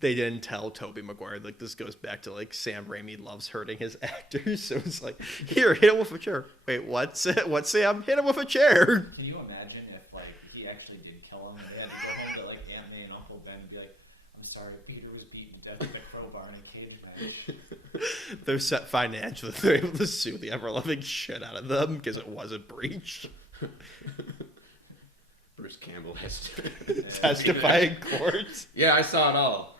they didn't tell Tobey Maguire. Like, this goes back to like Sam Raimi loves hurting his actors, so it's like, here, hit him with a chair. Wait, what Sam? Hit him with a chair. Can you imagine if like he actually did kill him and they had to go home to like Aunt May and Uncle Ben and be like, "I'm sorry, Peter was beaten to death with a crowbar in a cage match." They're set financially. They're able to sue the ever-loving shit out of them because it wasn't breached. Bruce Campbell has to testify in court. Yeah, I saw it all.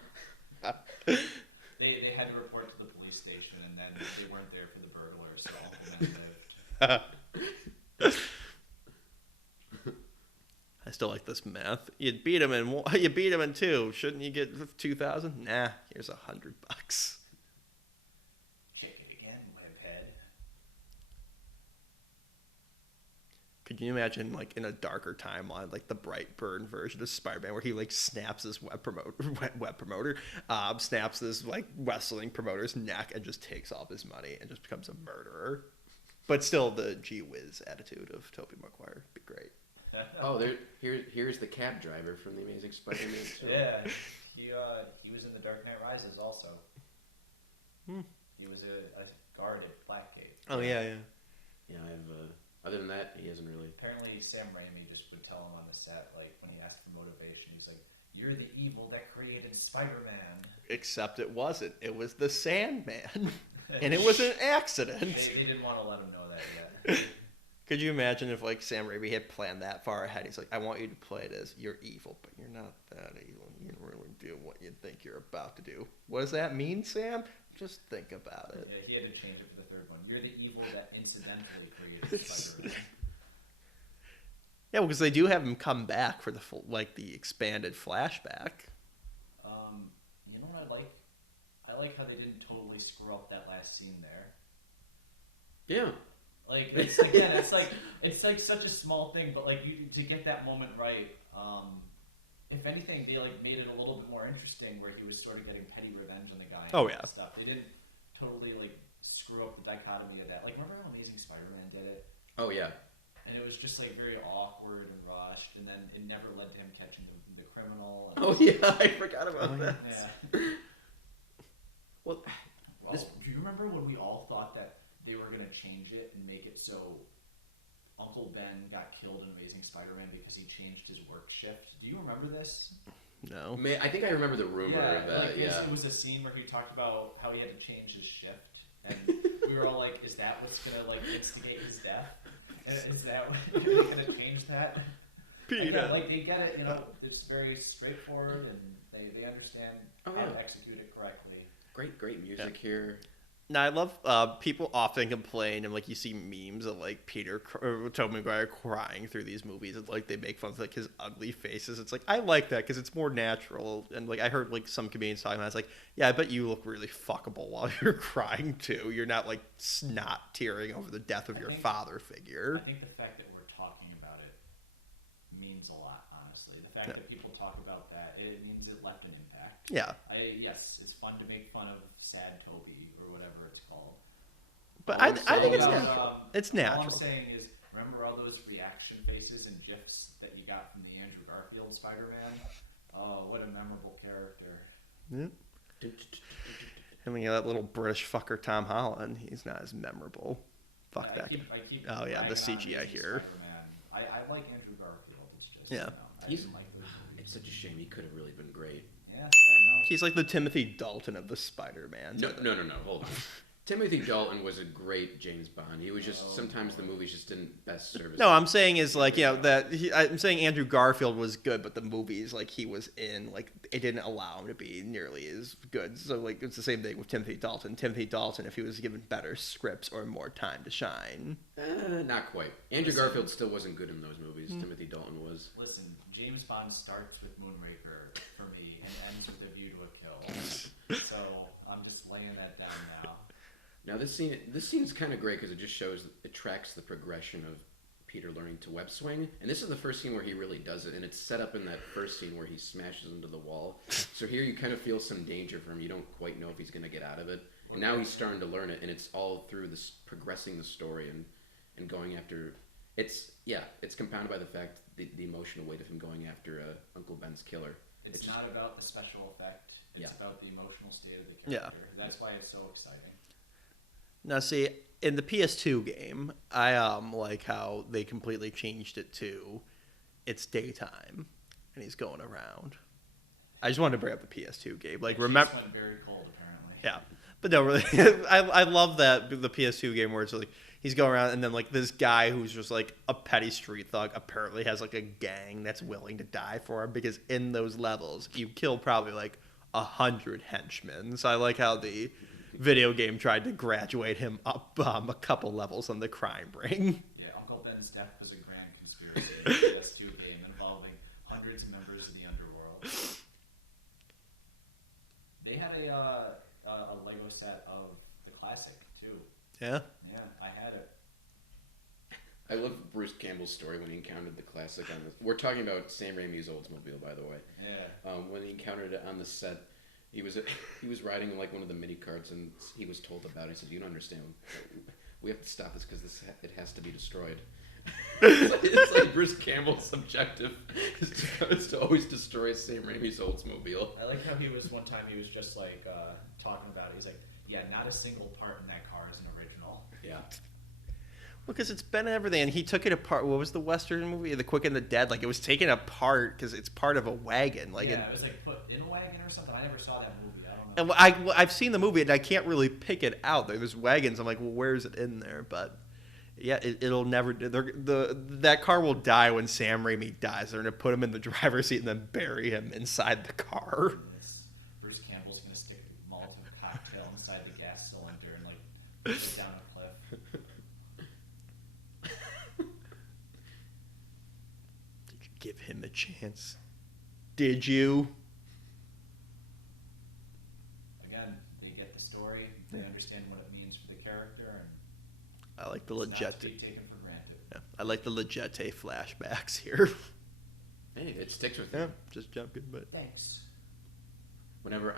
They had to report to the police station, and then they weren't there for the burglar, so Uncle Ben lived. I still like this math. You beat him in 2. Shouldn't you get 2,000? Nah, here's $100. Check it again, webhead. Could you imagine, like, in a darker timeline, like the Brightburn version of Spider-Man, where he like snaps his web promoter, snaps this like wrestling promoter's neck and just takes all his money and just becomes a murderer? But still, the gee whiz attitude of Tobey Maguire would be great. Oh, here's the cab driver from the Amazing Spider-Man 2. Yeah, he was in The Dark Knight Rises also. He was a guard at Blackgate. Oh yeah. Yeah, other than that, he hasn't really. Apparently, Sam Raimi just would tell him on the set, like when he asked for motivation, he's like, "You're the evil that created Spider-Man." Except it wasn't. It was the Sandman, and it was an accident. They didn't want to let him know that yet. Could you imagine if like Sam Raimi had planned that far ahead? He's like, "I want you to play it as you're evil, but you're not that evil. You don't really do what you think you're about to do." What does that mean, Sam? Just think about it. Yeah, he had to change it for the third one. You're the evil that incidentally created Spider-Man. Yeah, because they do have him come back for the full, like the expanded flashback. You know what I like? I like how they didn't totally screw up that last scene there. Yeah. Like it's like such a small thing, but like to get that moment right. If anything, they like made it a little bit more interesting, where he was sort of getting petty revenge on the guy. Oh yeah. And stuff. They didn't totally like screw up the dichotomy of that. Like, remember how Amazing Spider-Man did it? Oh yeah. And it was just like very awkward and rushed, and then it never led to him catching the criminal. And Oh yeah, I forgot about that. yeah. Well, Do you remember when we all thought that they were gonna change it and make it so Uncle Ben got killed in Amazing Spider-Man because he changed his work shift? Do you remember this? No. I think I remember the rumor of that. Like Yeah. it was a scene where he talked about how he had to change his shift, and we were all like, "Is that what's gonna like instigate his death? Is that what they're gonna change that?" Peter. Yeah, like they get it. You know, it's very straightforward, and they understand how to execute it correctly. Great music here. Now, I love people often complain, and like you see memes of like Tobey Maguire crying through these movies. It's like they make fun of like his ugly faces. It's like, I like that because it's more natural. And like I heard like some comedians talking about it. It's like, yeah, I bet you look really fuckable while you're crying too. You're not like snot tearing over the death of your father figure. I think the fact that we're talking about it means a lot, honestly. The fact that people talk about that, it means it left an impact. Yeah. Yes, it's fun to make fun of sad Toby or whatever it's called. But All I I'm think saying it's is- natural. It's All I'm natural. saying is, remember all those reaction faces and GIFs that you got from the Andrew Garfield Spider-Man? Oh, what a memorable character. Yeah. I mean, that little British fucker Tom Holland, he's not as memorable. Fuck I that keep Oh, yeah, the ragging on CGI Amazing here. Spider-Man. I like Andrew Garfield. It's just, Yeah. you know, I He's- didn't like those movies. It's such a shame. He could have really been great. Yeah, I know. He's like the Timothy Dalton of the Spider-Man. No. Hold on. Timothy Dalton was a great James Bond. He was just sometimes the movies just didn't best serve his. No, I'm saying is like, you know, that I'm saying Andrew Garfield was good, but the movies like he was in, like it didn't allow him to be nearly as good. So like it's the same thing with Timothy Dalton. Timothy Dalton, if he was given better scripts or more time to shine. Not quite. Andrew Garfield still wasn't good in those movies. Timothy Dalton was. Listen, James Bond starts with Moonraker for me and ends with A View to a Kill. So I'm just laying that down now. Now this scene's kind of great because it just shows it tracks the progression of Peter learning to web swing, and this is the first scene where he really does it, and it's set up in that first scene where he smashes into the wall. So here you kind of feel some danger for him. You don't quite know if he's going to get out of it, and now he's starting to learn it, and it's all through this progressing the story and going after. It's compounded by the fact the emotional weight of him going after Uncle Ben's killer. It's not about the special effect. It's about the emotional state of the Yeah. character. That's why it's so exciting. Now, see, in the PS2 game, I like how they completely changed it to it's daytime and he's going around. I just wanted to bring up the PS2 game. Like, remember? It went very cold, apparently. Yeah, but no, really, I love that the PS2 game where it's like he's going around and then like this guy who's just like a petty street thug apparently has like a gang that's willing to die for him because in those levels you kill probably like 100 henchmen. So I like how the video game tried to graduate him up a couple levels on the crime ring. Yeah, Uncle Ben's death was a grand conspiracy in the PS2 game involving hundreds of members of the underworld. They had a Lego set of the classic too. Yeah. Yeah, I had it. I love Bruce Campbell's story when he encountered the classic on the. We're talking about Sam Raimi's Oldsmobile, by the way. Yeah. When he encountered it on the set, he was riding in like one of the mini carts, and he was told about it. He said, "You don't understand. We have to stop this because it has to be destroyed." it's like Bruce Campbell's objective is to always destroy Sam Raimi's Oldsmobile. I like how he was one time he was just like talking about it. He's like, yeah, not a single part in that car is an original. Yeah. Because it's been everything, and he took it apart. What was the Western movie, The Quick and the Dead? Like, it was taken apart because it's part of a wagon. Like, yeah, it was like put in a wagon or something. I never saw that movie. I don't know. and I've seen the movie, and I can't really pick it out. There's wagons. I'm like, well, where is it in there? But yeah, it'll never. That car will die when Sam Raimi dies. They're gonna put him in the driver's seat and then bury him inside the car. Bruce Campbell's gonna stick a Molotov cocktail inside the gas cylinder and like put it down a cliff. Did you give him a chance? Did you? Again, they get the story, they understand what it means for the character, and I like the it's not to legit. be taken for granted. Yeah, I like the Legette flashbacks here. Hey, it sticks with Yeah, you. just joking, but Thanks. Whenever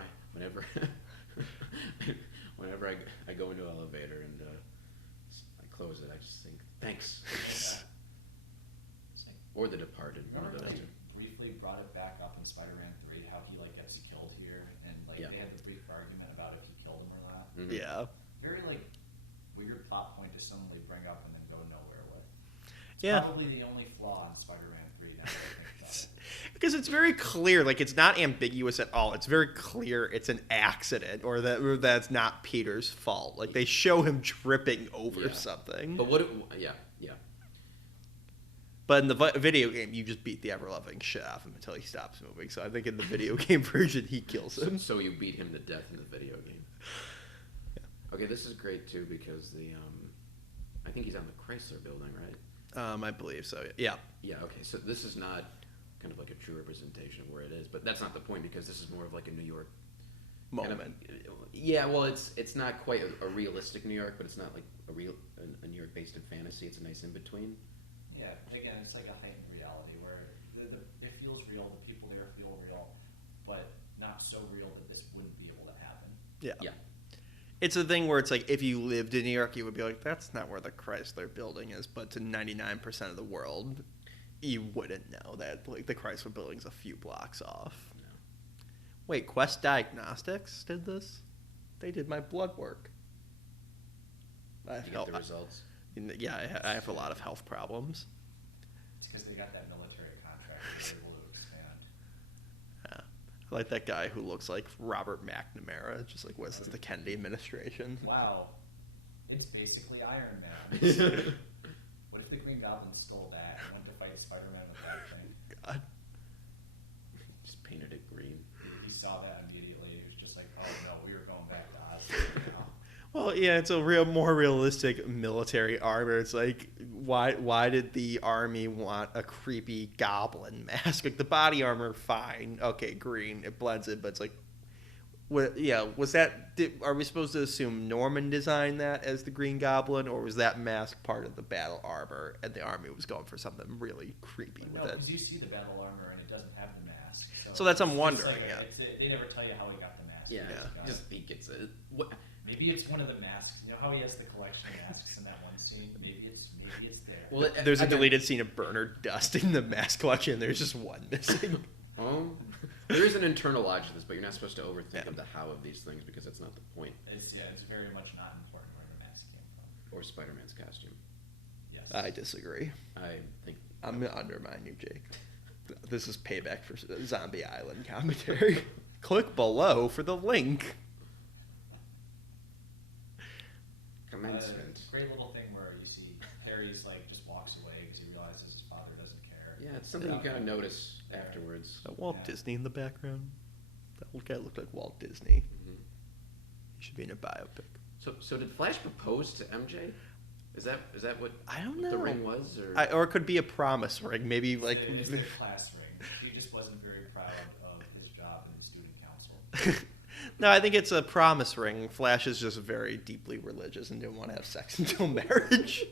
I go into an elevator and I close it, I just think thanks. It's like, Or The Departed. One of remember those they two. briefly brought it back up in Spider-Man 3, how he like gets killed here, and like Yeah. they had the brief argument about if he killed him or not. Mhm. yeah. Very like weird plot point to suddenly bring up and then go nowhere with. It's Yeah. probably the only flaw in Spider-Man 3 now that I think about it. Because it's very clear, like it's not ambiguous at all. It's very clear it's an accident or that's not Peter's fault. Like they show him tripping over Yeah. something. But yeah. But in the video game, you just beat the ever-loving shit out of him until he stops moving. So I think in the video game version, he kills him. So you beat him to death in the video game. Okay, this is great too because I think he's on the Chrysler building, right? I believe so. Yeah. Yeah. Okay, so this is not kind of like a true representation of where it is, but that's not the point because this is more of like a New York Moment. Kind of, yeah, well, it's not quite a realistic New York, but it's not like a New York based in fantasy. It's a nice in between. Yeah, again, it's like a heightened reality where it feels real, the people there feel real, but not so real that this wouldn't be able to happen. Yeah. Yeah. it's a thing where it's like if you lived in New York, you would be like, that's not where the Chrysler Building is. But to 99% of the world, you wouldn't know that like the Chrysler Building's a few blocks off. No. Wait, Quest Diagnostics did this? They did my blood work. Did you get the results? Yeah, I have a lot of health problems. It's because they got that military contract and they were able to expand. Yeah. I like that guy who looks like Robert McNamara, just like, what is this, the Kennedy administration? Wow. It's basically Iron Man. What if the Green Goblin stole that and went to fight Spider-Man with that thing? God. Just painted it green. He saw that immediately. He was just like, oh no, we were going back to Oz now. Well, yeah, it's a more realistic military armor. It's like, why did the army want a creepy goblin mask? Like the body armor, fine, okay, green, it blends it, but it's like, was that? Are we supposed to assume Norman designed that as the Green Goblin, or was that mask part of the battle armor, and the army was going for something really creepy with No, it? because you see the battle armor and it doesn't have the mask. So that's I'm it's wondering. like Yeah. they never tell you how he got the mask. Yeah, He just got just it. think it's a. What? Maybe it's one of the masks. You know how he has the collection of masks in that one scene? Maybe it's there. Well, There's a deleted scene of Bernard dusting the mask collection. There's just one missing. There is an internal logic to this, but you're not supposed to overthink of the how of these things because that's not the point. It's very much not important where the mask came from. Or Spider-Man's costume. Yes. I disagree. I think I'm gonna undermine you, Jake. This is payback for Zombie Island commentary. Click below for the link. commencement. Great little thing where you see Harry's like just walks away because he realizes his father doesn't care. Yeah, it's something you gotta notice afterwards. Is that Walt Disney in the background? That old guy looked like Walt Disney. Mm-hmm. He should be in a biopic. So did Flash propose to MJ? Is that what I don't the know. ring was, or Or it could be a promise ring. Maybe like. It's the class ring. He just wasn't very proud of his job in the student council. No, I think it's a promise ring. Flash is just very deeply religious and didn't want to have sex until marriage.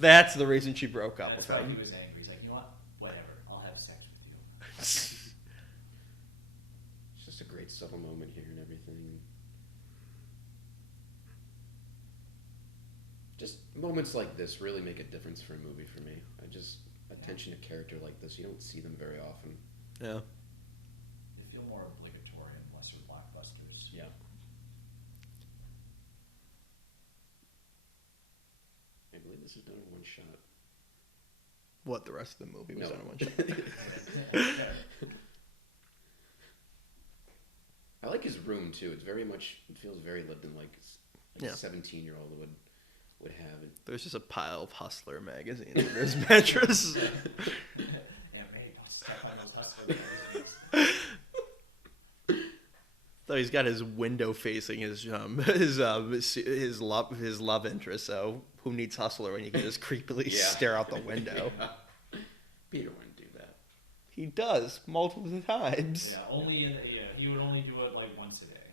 That's the reason she broke up That's with why him. he was angry. He's like, you know what? Whatever. I'll have sex with you. it's just a great subtle moment here and everything. Just moments like this really make a difference for a movie for me. Attention to character like this, you don't see them very often. Yeah. They feel more obligatory in lesser blockbusters. Yeah. I believe this is done in one shot. What, the rest of the movie was No. done in one shot? I like his room too. It feels very lived in, like Yeah. a 17-year-old would have it. There's just a pile of Hustler magazines under his mattress. Yeah, May, don't step on those hustler magazines. So he's got his window facing his love interest. So who needs Hustler when you can just creepily stare out the window? Yeah. Peter wouldn't do that. He does multiple times. Yeah, he would only do it like once a day.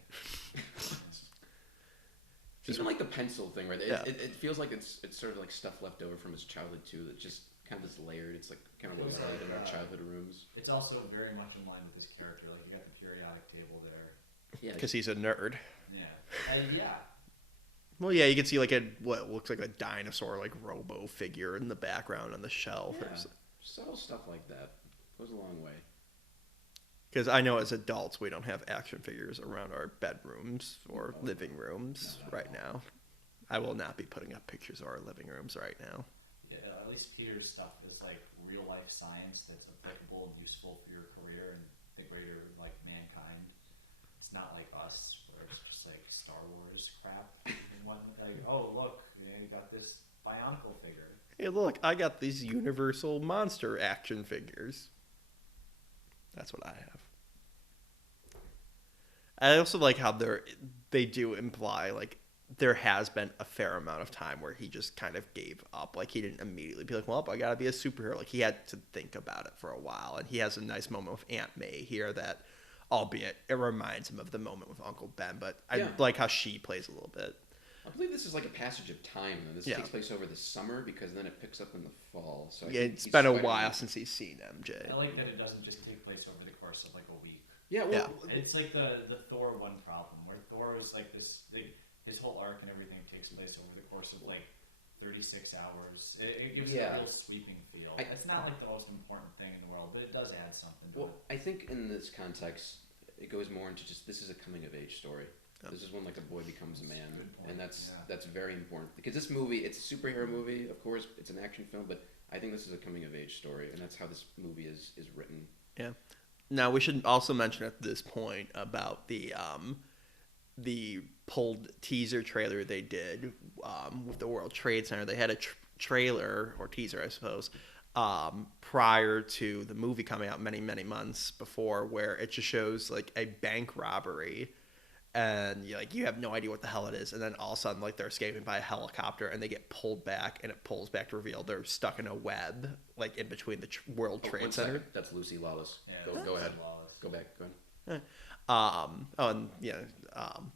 Even like the pencil thing, right? Yeah. It feels like it's sort of like stuff left over from his childhood too. That's just kind of this layered. It's like kind of what we like in our childhood rooms. It's also very much in line with his character. Like you got the periodic table there. Yeah, Because he's a nerd. Yeah. Yeah. Well, yeah, you can see like what looks like a dinosaur, like robo figure in the background on the shelf. yeah. Subtle stuff like that goes a long way. Because I know as adults we don't have action figures around our bedrooms or living rooms right now. I will not be putting up pictures of our living rooms right now. Yeah, at least Peter's stuff is like real life science that's applicable and useful for your career and the greater like mankind. It's not like us where it's just like Star Wars crap. And one like, oh look, you got this Bionicle figure. Hey, look, I got these Universal Monster action figures. That's what I have. I also like how they do imply like there has been a fair amount of time where he just kind of gave up. Like he didn't immediately be like, well, I gotta be a superhero. Like he had to think about it for a while. And he has a nice moment with Aunt May here that, albeit it reminds him of the moment with Uncle Ben. But I like how she plays a little bit. I believe this is like a passage of time, though. This takes place over the summer because then it picks up in the fall. So I think It's been a while since he's seen MJ. I like that it doesn't just take place over the course of like a week. Yeah, well, It's like the Thor one problem where Thor was like this. They his whole arc and everything takes place over the course of like 36 hours. It gives it a real sweeping feel. It's not like the most important thing in the world, but it does add something to it. I think in this context, it goes more into just this is a coming of age story. Yep. This is when like a boy becomes a man, and that's very important because this movie, it's a superhero movie, of course, it's an action film, but I think this is a coming of age story, and that's how this movie is written. Yeah. Now we should also mention at this point about the pulled teaser trailer they did with the World Trade Center. They had a trailer or teaser, I suppose, prior to the movie coming out many months before, where it just shows like a bank robbery. And you have no idea what the hell it is, and then all of a sudden, like, they're escaping by a helicopter, and they get pulled back, and it pulls back to reveal they're stuck in a web, like in between the World Trade Center. Second. That's Lucy Lawless. Yeah, go ahead. Lawless. Go back. Go ahead.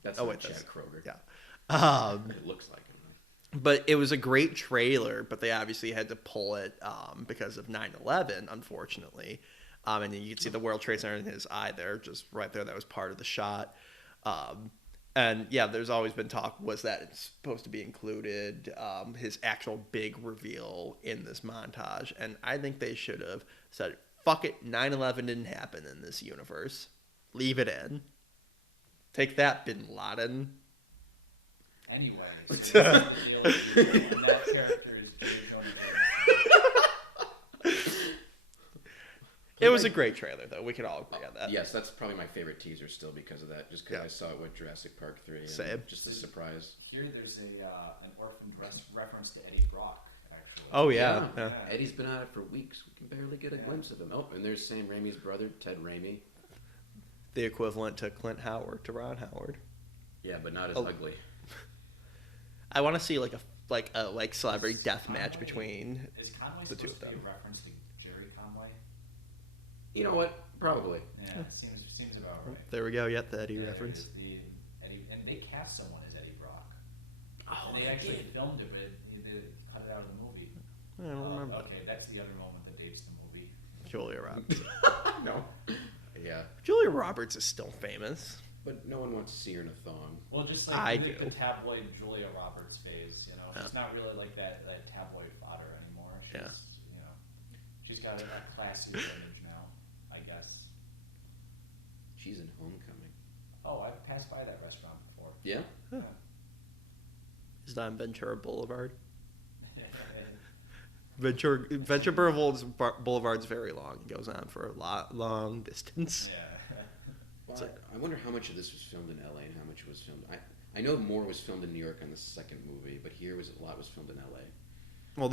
That's Chad Kroger. Yeah. It looks like him. But it was a great trailer, but they obviously had to pull it because of 9/11, unfortunately. And you can see the World Trade Center in his eye there, just right there. That was part of the shot. And yeah, there's always been talk was that it's supposed to be included, his actual big reveal in this montage. And I think they should have said, fuck it, 9/11 didn't happen in this universe. Leave it in. Take that, Bin Laden. Anyway, so the deal and that character is It was a great trailer, though. We could all agree on that. Yes, that's probably my favorite teaser still because of that. Just because I saw it with Jurassic Park 3. Same. Just a surprise. Here, there's an orphaned reference to Eddie Brock, actually. Oh, yeah. Eddie's been at it for weeks. We can barely get a glimpse of him. Oh, and there's Sam Raimi's brother, Ted Raimi. The equivalent to Clint Howard, to Ron Howard. Yeah, but not as ugly. I want to see like a celebrity death match between the two of them. Is Conway supposed to be a reference to Jerry Conway? You know what? Probably. Yeah, it seems about right. There we go. Yep, the Eddie reference. Eddie, and they cast someone as Eddie Brock. Oh, and they actually filmed it, but they cut it out of the movie. I don't remember. Okay, that's the other moment that dates the movie. Julia Roberts. No. Yeah. Julia Roberts is still famous. But no one wants to see her in a thong. Well, just like the tabloid Julia Roberts phase, she's not really like that tabloid fodder anymore. She's got a classy image now, I guess. She's in Homecoming. Oh, I've passed by that restaurant before. Yeah? Huh. Is that on Ventura Boulevard? Ventura Boulevard's very long. It goes on for a long distance. Yeah. Well, I wonder how much of this was filmed in LA and how much was filmed. I know more was filmed in New York on the second movie, but here a lot was filmed in LA. Well,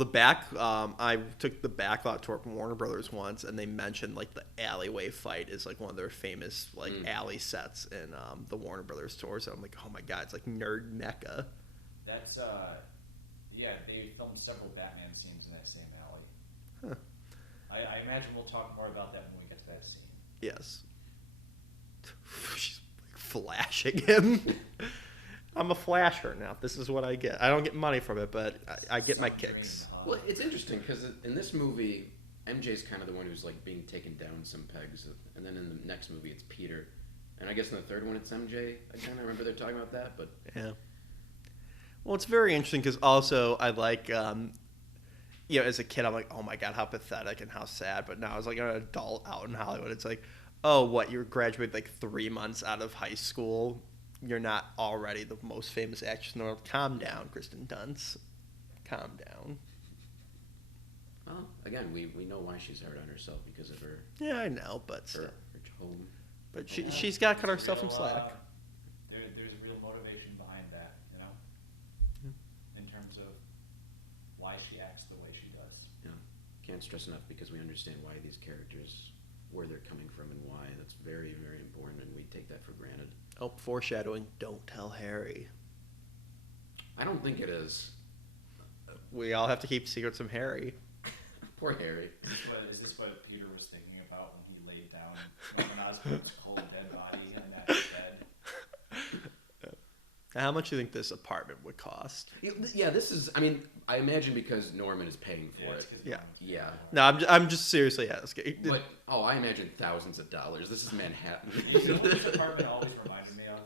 I took the backlot tour from Warner Brothers once, and they mentioned like the alleyway fight is like one of their famous alley sets in the Warner Brothers tour. So I'm like, oh my god, it's like nerd mecca. That's they filmed several Batman scenes in that same alley. Huh. I imagine we'll talk more about that when we get to that scene. Yes. She's like flashing him. I'm a flasher now. This is what I get. I don't get money from it, but I get my kicks. Well, it's interesting because in this movie, MJ's kind of the one who's like being taken down some pegs, and then in the next movie it's Peter, and I guess in the third one it's MJ. Again, I remember they're talking about that, but yeah. Well, it's very interesting because also I like, as a kid I'm like, oh my god, how pathetic and how sad. But now as like an adult out in Hollywood, it's like, oh, what, you graduated like 3 months out of high school. You're not already the most famous actress in the world. Calm down, Kristen Dunst. Calm down. Well, again, we know why she's hard on herself because of her. Yeah, I know, but her home. But she's got to cut herself some slack. There's real motivation behind that, in terms of why she acts the way she does. Yeah, can't stress enough because we understand why these characters, where they're coming from and why. That's very, very important, and we take that for granted. Oh, foreshadowing, don't tell Harry. I don't think it is. We all have to keep secrets from Harry. Poor Harry. Is this what Peter was thinking about when he laid down Norman Osborn's cold dead body in that bed? How much do you think this apartment would cost? Yeah, this is, I imagine because Norman is paying for it. Yeah. No, I'm just seriously asking. But, I imagine thousands of dollars. This is Manhattan. You know what this apartment always reminded me of?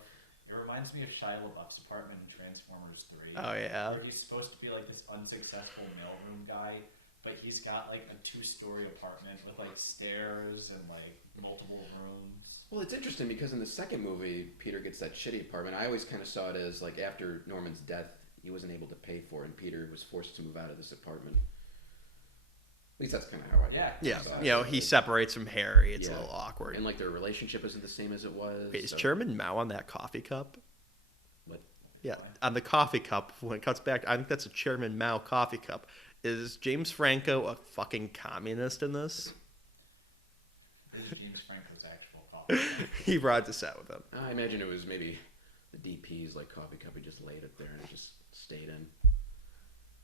It reminds me of Shia LaBeouf's apartment in Transformers 3. Oh, yeah. Where he's supposed to be like this unsuccessful mailroom guy, but he's got like a 2-story apartment with like stairs and like multiple rooms. Well, it's interesting because in the second movie, Peter gets that shitty apartment. I always kind of saw it as like after Norman's death, he wasn't able to pay for it, and Peter was forced to move out of this apartment. At least that's kind of how I Yeah, saw it. you know, he separates from Harry. It's a Yeah. little awkward. And like their relationship isn't the same as it was. Wait, is so- Chairman Mao on that coffee cup? What? Yeah, on the coffee cup. When it cuts back, I think that's a Chairman Mao coffee cup. Is James Franco a fucking communist in this? This is James Franco's actual coffee. He brought this out with him. I imagine it was maybe the DP's like coffee cup. He just laid it there and it just stayed in.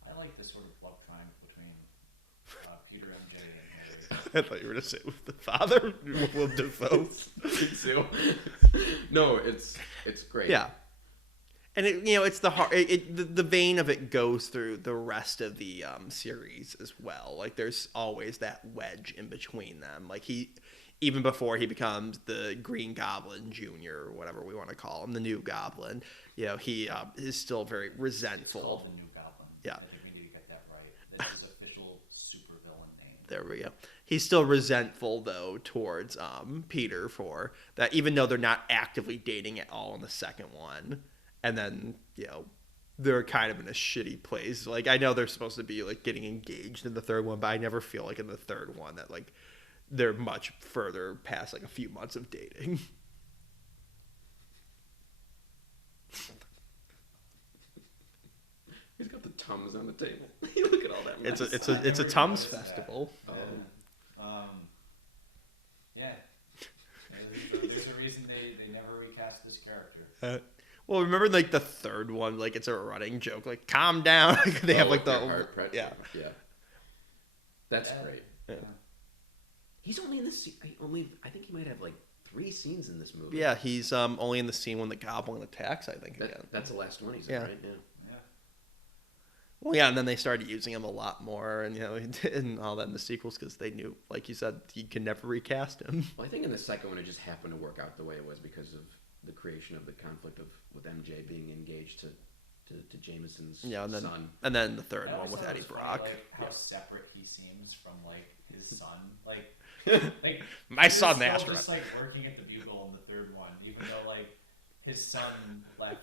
I like this sort of love triangle between Peter, MJ, and Harry. I thought you were going to say it with the father, Willem Dafoe. So, no, it's great. Yeah. And it's the vein of it goes through the rest of the series as well. Like there's always that wedge in between them. Like even before he becomes the Green Goblin Jr. or whatever we want to call him, the new Goblin, he is still very resentful. It's called the new Goblin. Yeah. I think we need to get that right. This is official supervillain name. There we go. He's still resentful though towards Peter for that, even though they're not actively dating at all in the second one. And then, they're kind of in a shitty place. Like, I know they're supposed to be, like, getting engaged in the third one, but I never feel like in the third one that, like, they're much further past, like, a few months of dating. He's got the Tums on the table. Look at all that mess. It's a Tums festival. Yeah. There's a reason they never recast this character. Well, remember like the third one, like it's a running joke, like calm down. They have like the yeah. That's great. Yeah. He's only in this. I think he might have like 3 scenes in this movie. Yeah, he's only in the scene when the goblin attacks. I think again. That's the last one he's in, right? Yeah. Well, yeah, and then they started using him a lot more, and and all that in the sequels because they knew, like you said, you can never recast him. Well, I think in the second one it just happened to work out the way it was because of the creation of the conflict with MJ being engaged to Jameson's son. And then the third one with Eddie Brock. Like how separate he seems from like his son. Like my son, the still astronaut. just like working at the Bugle in the third one, even though like his son left,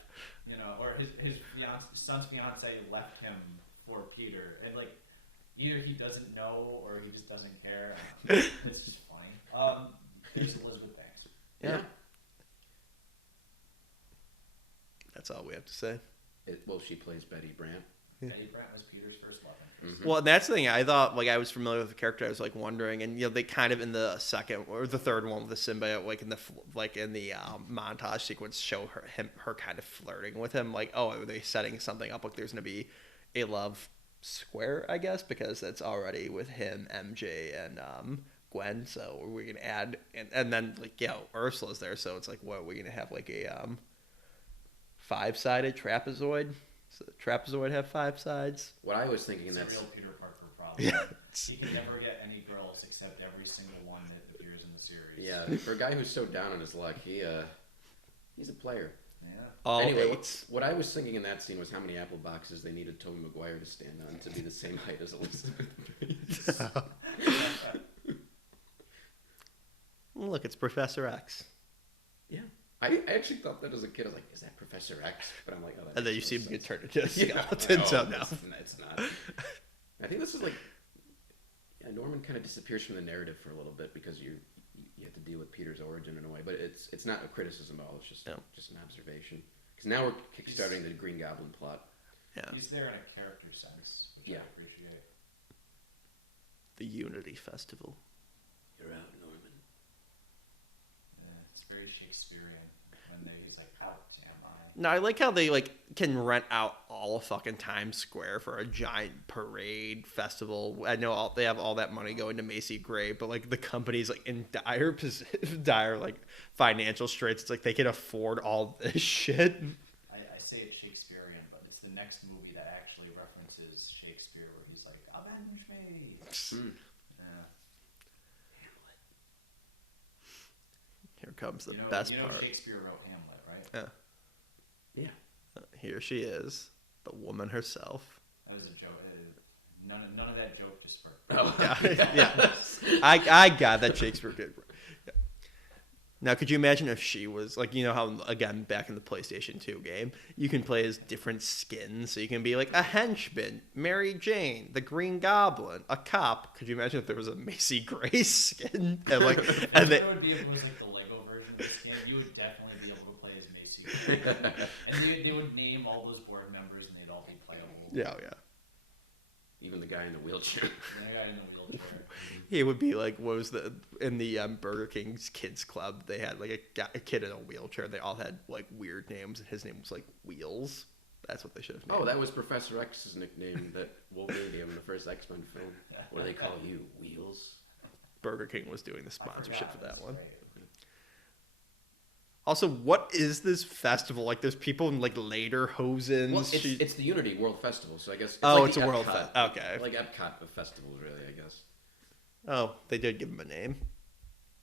or his son's fiance left him for Peter, and like either he doesn't know or he just doesn't care. It's just funny. There's Elizabeth Banks. Yeah. That's all we have to say. She plays Betty Brant. Yeah. Betty Brant was Peter's first love interest. Well, and that's the thing. I thot I was familiar with the character. I was like wondering, and they kind of in the second or the third one with the symbiote, like in the montage sequence, show her kind of flirting with him. Like, oh, are they setting something up? Like, there's gonna be a love square, I guess, because that's already with him, MJ, and Gwen. So we're gonna add, and then Ursula's there. So it's like, what are we gonna have like a 5-sided trapezoid? So the trapezoid have 5 sides. What I was thinking, it's that's a real Peter Parker problem. Yeah. He can never get any girls except every single one that appears in the series. Yeah, for a guy who's so down on his luck, he's a player. Yeah. Anyway, what I was thinking in that scene was how many apple boxes they needed Tobey Maguire to stand on to be the same height as Elizabeth Banks. Look, it's Professor X. Yeah. I actually thought that as a kid. I was like, is that Professor X? But I'm like, oh, that And then you makes see no him get sense. turned into a skeleton. So no. It's not. I think this is like, Norman kind of disappears from the narrative for a little bit because you have to deal with Peter's origin in a way. But it's not a criticism at all. It's just an observation. Because now we're kickstarting the Green Goblin plot. Yeah. He's there in a character sense, which I appreciate. The Unity Festival. You're out, Norman. Yeah, it's very Shakespearean when he's like, out am I? No, I like how they can rent out all of fucking Times Square for a giant parade festival. I know they have all that money going to Macy Gray, but the company's in dire financial straits. It's like they can afford all this shit. I say it's Shakespearean, but it's the next movie that actually references Shakespeare, where he's like, "Avenge me." Here comes the best part. Shakespeare wrote Hamlet, right? Yeah. Yeah. Here she is, the woman herself. That was a joke. None of that joke just for. Oh, Yeah. I got that Shakespeare did. Yeah. Now, could you imagine if she was like, you know how again back in the PlayStation 2 game, you can play as different skins, so you can be like a henchman, Mary Jane, the Green Goblin, a cop. Could you imagine if there was a Macy Gray skin and like and It would be if it was like the Lego version of the skin. You would definitely be able to play as Macy Gray. And they would name all those board members, and they'd all be playable. yeah. Even the guy in the wheelchair. The guy in the wheelchair. It would be like what was in the Burger King's Kids Club? They had like a kid in a wheelchair. They all had like weird names, and his name was like Wheels. That's what they should have named. Oh, that was Professor X's nickname that Wolverine gave him in the first X-Men film. What do they call you? Wheels? Burger King was doing the sponsorship for that That's one. great. Also, what is this festival? Like, there's people in like lederhosen. Well, it's the Unity World Festival, so I guess. It's like a World Epcot, okay. Like Epcot of festivals, really, I guess. Oh, they did give him a name.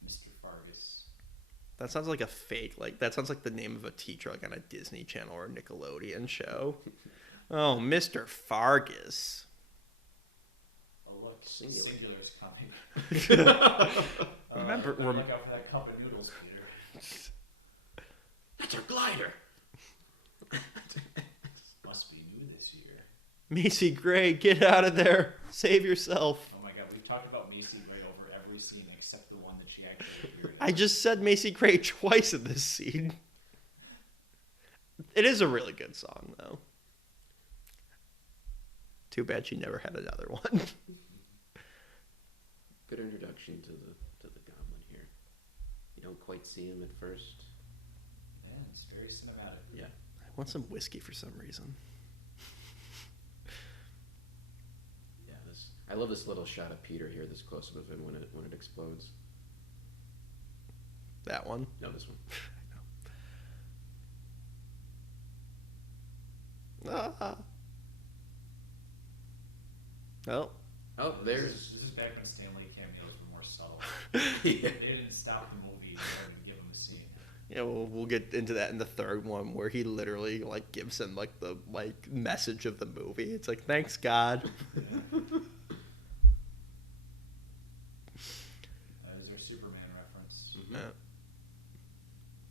Mr. Fargus. That sounds like a fake. Like that sounds like the name of a teacher, like on a Disney Channel or a Nickelodeon show. Oh, Mr. Fargus. Oh look, Singular. Singular's coming. Remember, Look out for that cup of noodles, Peter. That's our glider. Must be new this year. Macy Gray, get out of there. Save yourself. Oh my god, we've talked about Macy Gray over every scene except the one that she actually appeared in. I just said Macy Gray twice in this scene. It is a really good song, though. Too bad she never had another one. Good introduction to the Goblin here. You don't quite see him at first. Man, it's very cinematic. Yeah. I want some whiskey for some reason. Yeah. I love this little shot of Peter here, this close up of him when it explodes. That one? No, this one. Ah. Oh. Oh, there's. This is back when Stanley cameos were more subtle. Yeah. They didn't stop the movie in order to give him a scene. Yeah, we'll get into that in the third one where he literally like gives him like the like message of the movie. It's like, thanks God. Is there a Superman reference? Mm-hmm.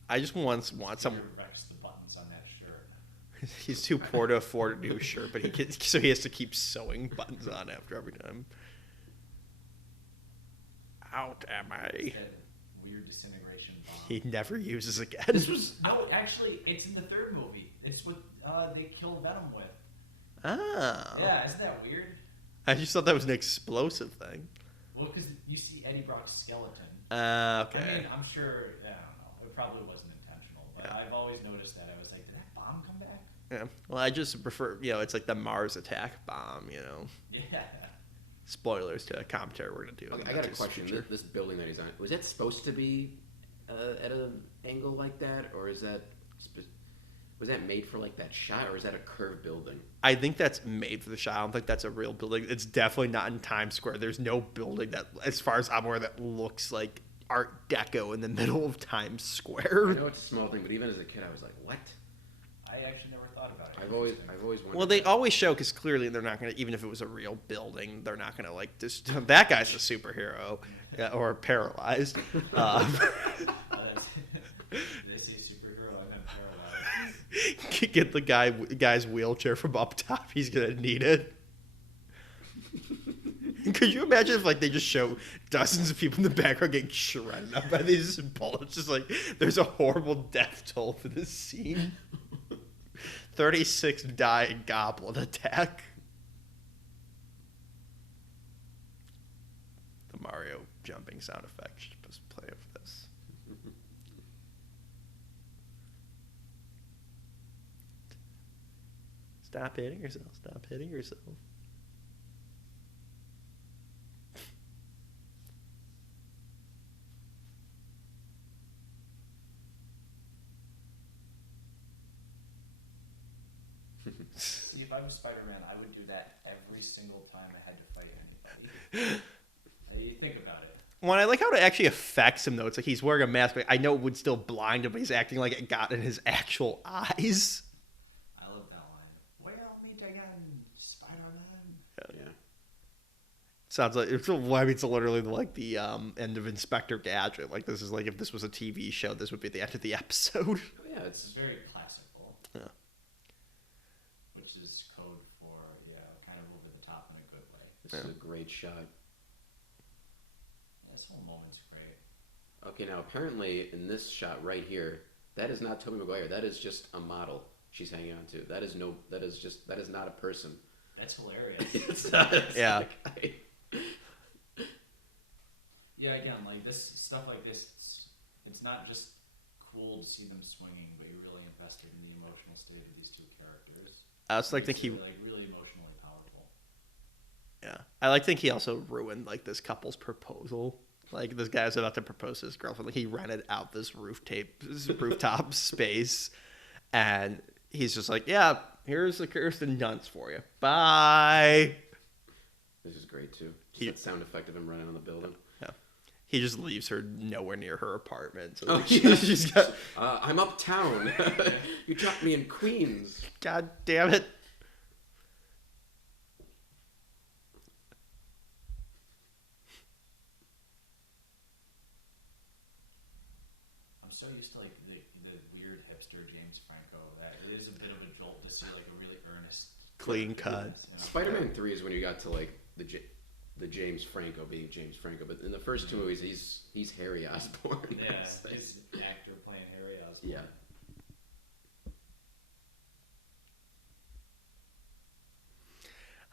I just want some. Peter wrecks the buttons on that shirt. He's too poor to afford a new shirt, but so he has to keep sewing buttons on after every time. Out am I? That weird disintegration bomb. He never uses again. This was. No, actually, it's in the third movie. It's what they kill Venom with. Oh. Yeah, isn't that weird? I just thought that was an explosive thing. Well, because you see Eddie Brock's skeleton. Okay. I mean, I'm sure, I don't know, it probably wasn't intentional, but Yeah. I've always noticed that. I was like, did that bomb come back? Yeah. Well, I just prefer, it's like the Mars attack bomb, Yeah. Spoilers to a commentary we're going to do. Okay, in I the got a next question. future. This building that he's on, was that supposed to be at an angle like that, or is that was that made for like that shot, or is that a curved building? I think that's made for the shot. I don't think that's a real building. It's definitely not in Times Square. There's no building that, as far as I'm aware, that looks like Art Deco in the middle of Times I Square. know it's a small thing, but even as a kid, I was like, "What?" I actually never thought about it. I've always wondered. Well, they always show, because clearly they're not going to, even if it was a real building, they're not going to like just that guy's a superhero or paralyzed. They see a superhero and then paralyzed. Get the guy's wheelchair from up top. He's gonna need it. Could you imagine if like they just show dozens of people in the background getting shredded up by these bullets? Just like there's a horrible death toll for this scene. 36 die in goblin attack. The Mario jumping sound effect should just play for this. Stop hitting yourself. Stop hitting yourself. See, if I was Spider-Man, I would do that every single time I had to fight anybody. You think about it. Well, I like how it actually affects him, though. It's like he's wearing a mask, but I know it would still blind him, but he's acting like it got in his actual eyes. Sounds like it's. Well, I mean, it's literally like the end of Inspector Gadget. Like this is like if this was a TV show, this would be the end of the episode. Oh, yeah, It's very classical. Yeah. Which is code for kind of over the top in a good way. This is a great shot. Yeah, this whole moment's great. Okay, now apparently in this shot right here, that is not Tobey Maguire. That is just a model she's hanging on to. That is not a person. That's hilarious. It's not. Yeah. Yeah, again, like this stuff like this, it's not just cool to see them swinging, but you're really invested in the emotional state of these two characters. I was like, It's like really emotionally powerful. Yeah, I like think he also ruined like this couple's proposal. Like this guy's about to propose to his girlfriend. Like he rented out this rooftop space, and he's just like, "Yeah, here's the Kirsten Dunst for you. Bye." This is great too. Just that sound effect of him running on the building. Yeah, he just leaves her nowhere near her apartment. So she's got. I'm uptown. You dropped me in Queens. God damn it. So used to like the weird hipster James Franco that it is a bit of a jolt to see like a really earnest, clean cut. You know? Spider-Man 3 is when you got to like the James Franco being James Franco, but in the first two movies he's Harry Osborn. Yeah, he's an actor playing Harry Osborn. Yeah.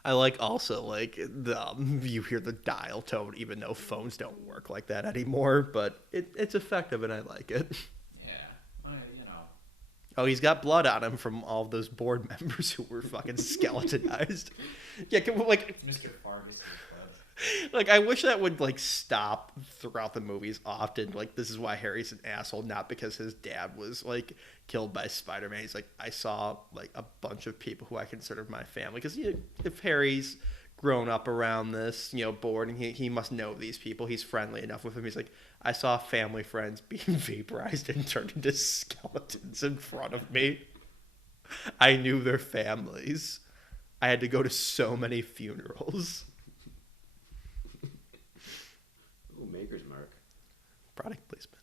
I like also like the you hear the dial tone, even though phones don't work like that anymore. But it's effective, and I like it. Yeah, well, you know. Oh, he's got blood on him from all those board members who were fucking skeletonized. Yeah, like It's Mr. Fargus' blood. Like I wish that would like stop throughout the movies often. Like this is why Harry's an asshole, not because his dad was like killed by Spider-Man. He's like, I saw like a bunch of people who I considered my family. Because if Harry's grown up around this, board, and he must know these people, he's friendly enough with them. He's like, I saw family friends being vaporized and turned into skeletons in front of me. I knew their families. I had to go to so many funerals. Ooh, Maker's Mark. Product placement.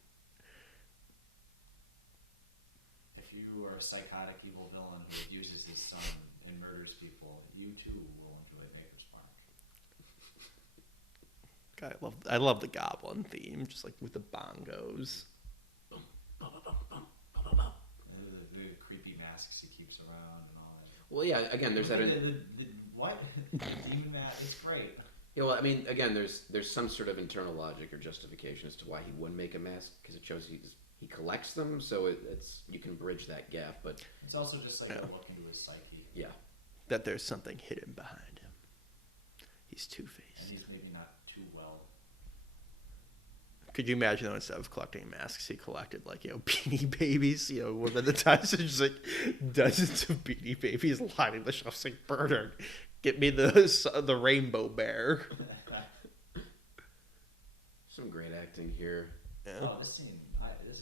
If you are a psychotic evil villain who abuses his son and murders people, you too will enjoy Maker's Mark. God, I love the Goblin theme, just like with the bongos. The creepy masks he keeps around and all that. Well, yeah. Again, there's that. What? The demon mask is great. Yeah, well, I mean, again, there's some sort of internal logic or justification as to why he would make a mask, because it shows he collects them, so it's you can bridge that gap. But it's also just like a look into his psyche. Yeah, that there's something hidden behind him. He's Two-Faced. And he's maybe not too well. Could you imagine though, instead of collecting masks, he collected like Beanie Babies? Within the times, it's just like dozens of Beanie Babies lining the shelves, like Bernard, get me the rainbow bear. Some great acting here. Yeah. Oh, this scene, this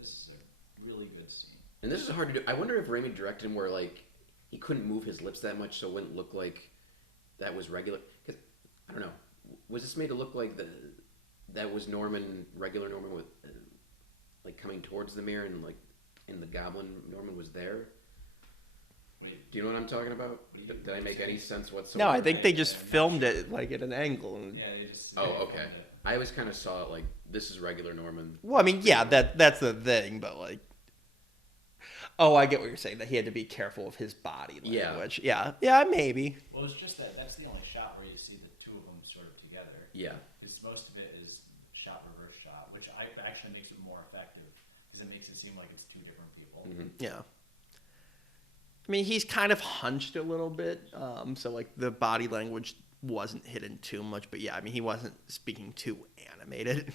is a really good scene. And this is hard to do. I wonder if Raimi directed him where like he couldn't move his lips that much, so it wouldn't look like that was regular. Because I don't know, was this made to look like that was regular Norman with like coming towards the mirror, and like in the Goblin Norman was there? Wait, do you know what I'm talking about? Did I make any sense whatsoever? No, I think they just filmed it like at an angle. Yeah, they just. Oh, okay. I always kind of saw it like this is regular Norman. Well, I mean, yeah, that's the thing, but like, oh, I get what you're saying. That he had to be careful of his body language. Yeah, maybe. Well, it's just that's the only shot where you see the two of them sort of together. Yeah. Because most of it is shot reverse shot, which actually makes it more effective because it makes it seem like it's two different people. Mm-hmm. Yeah. I mean, he's kind of hunched a little bit, so like the body language wasn't hidden too much, but yeah, I mean, he wasn't speaking too animated.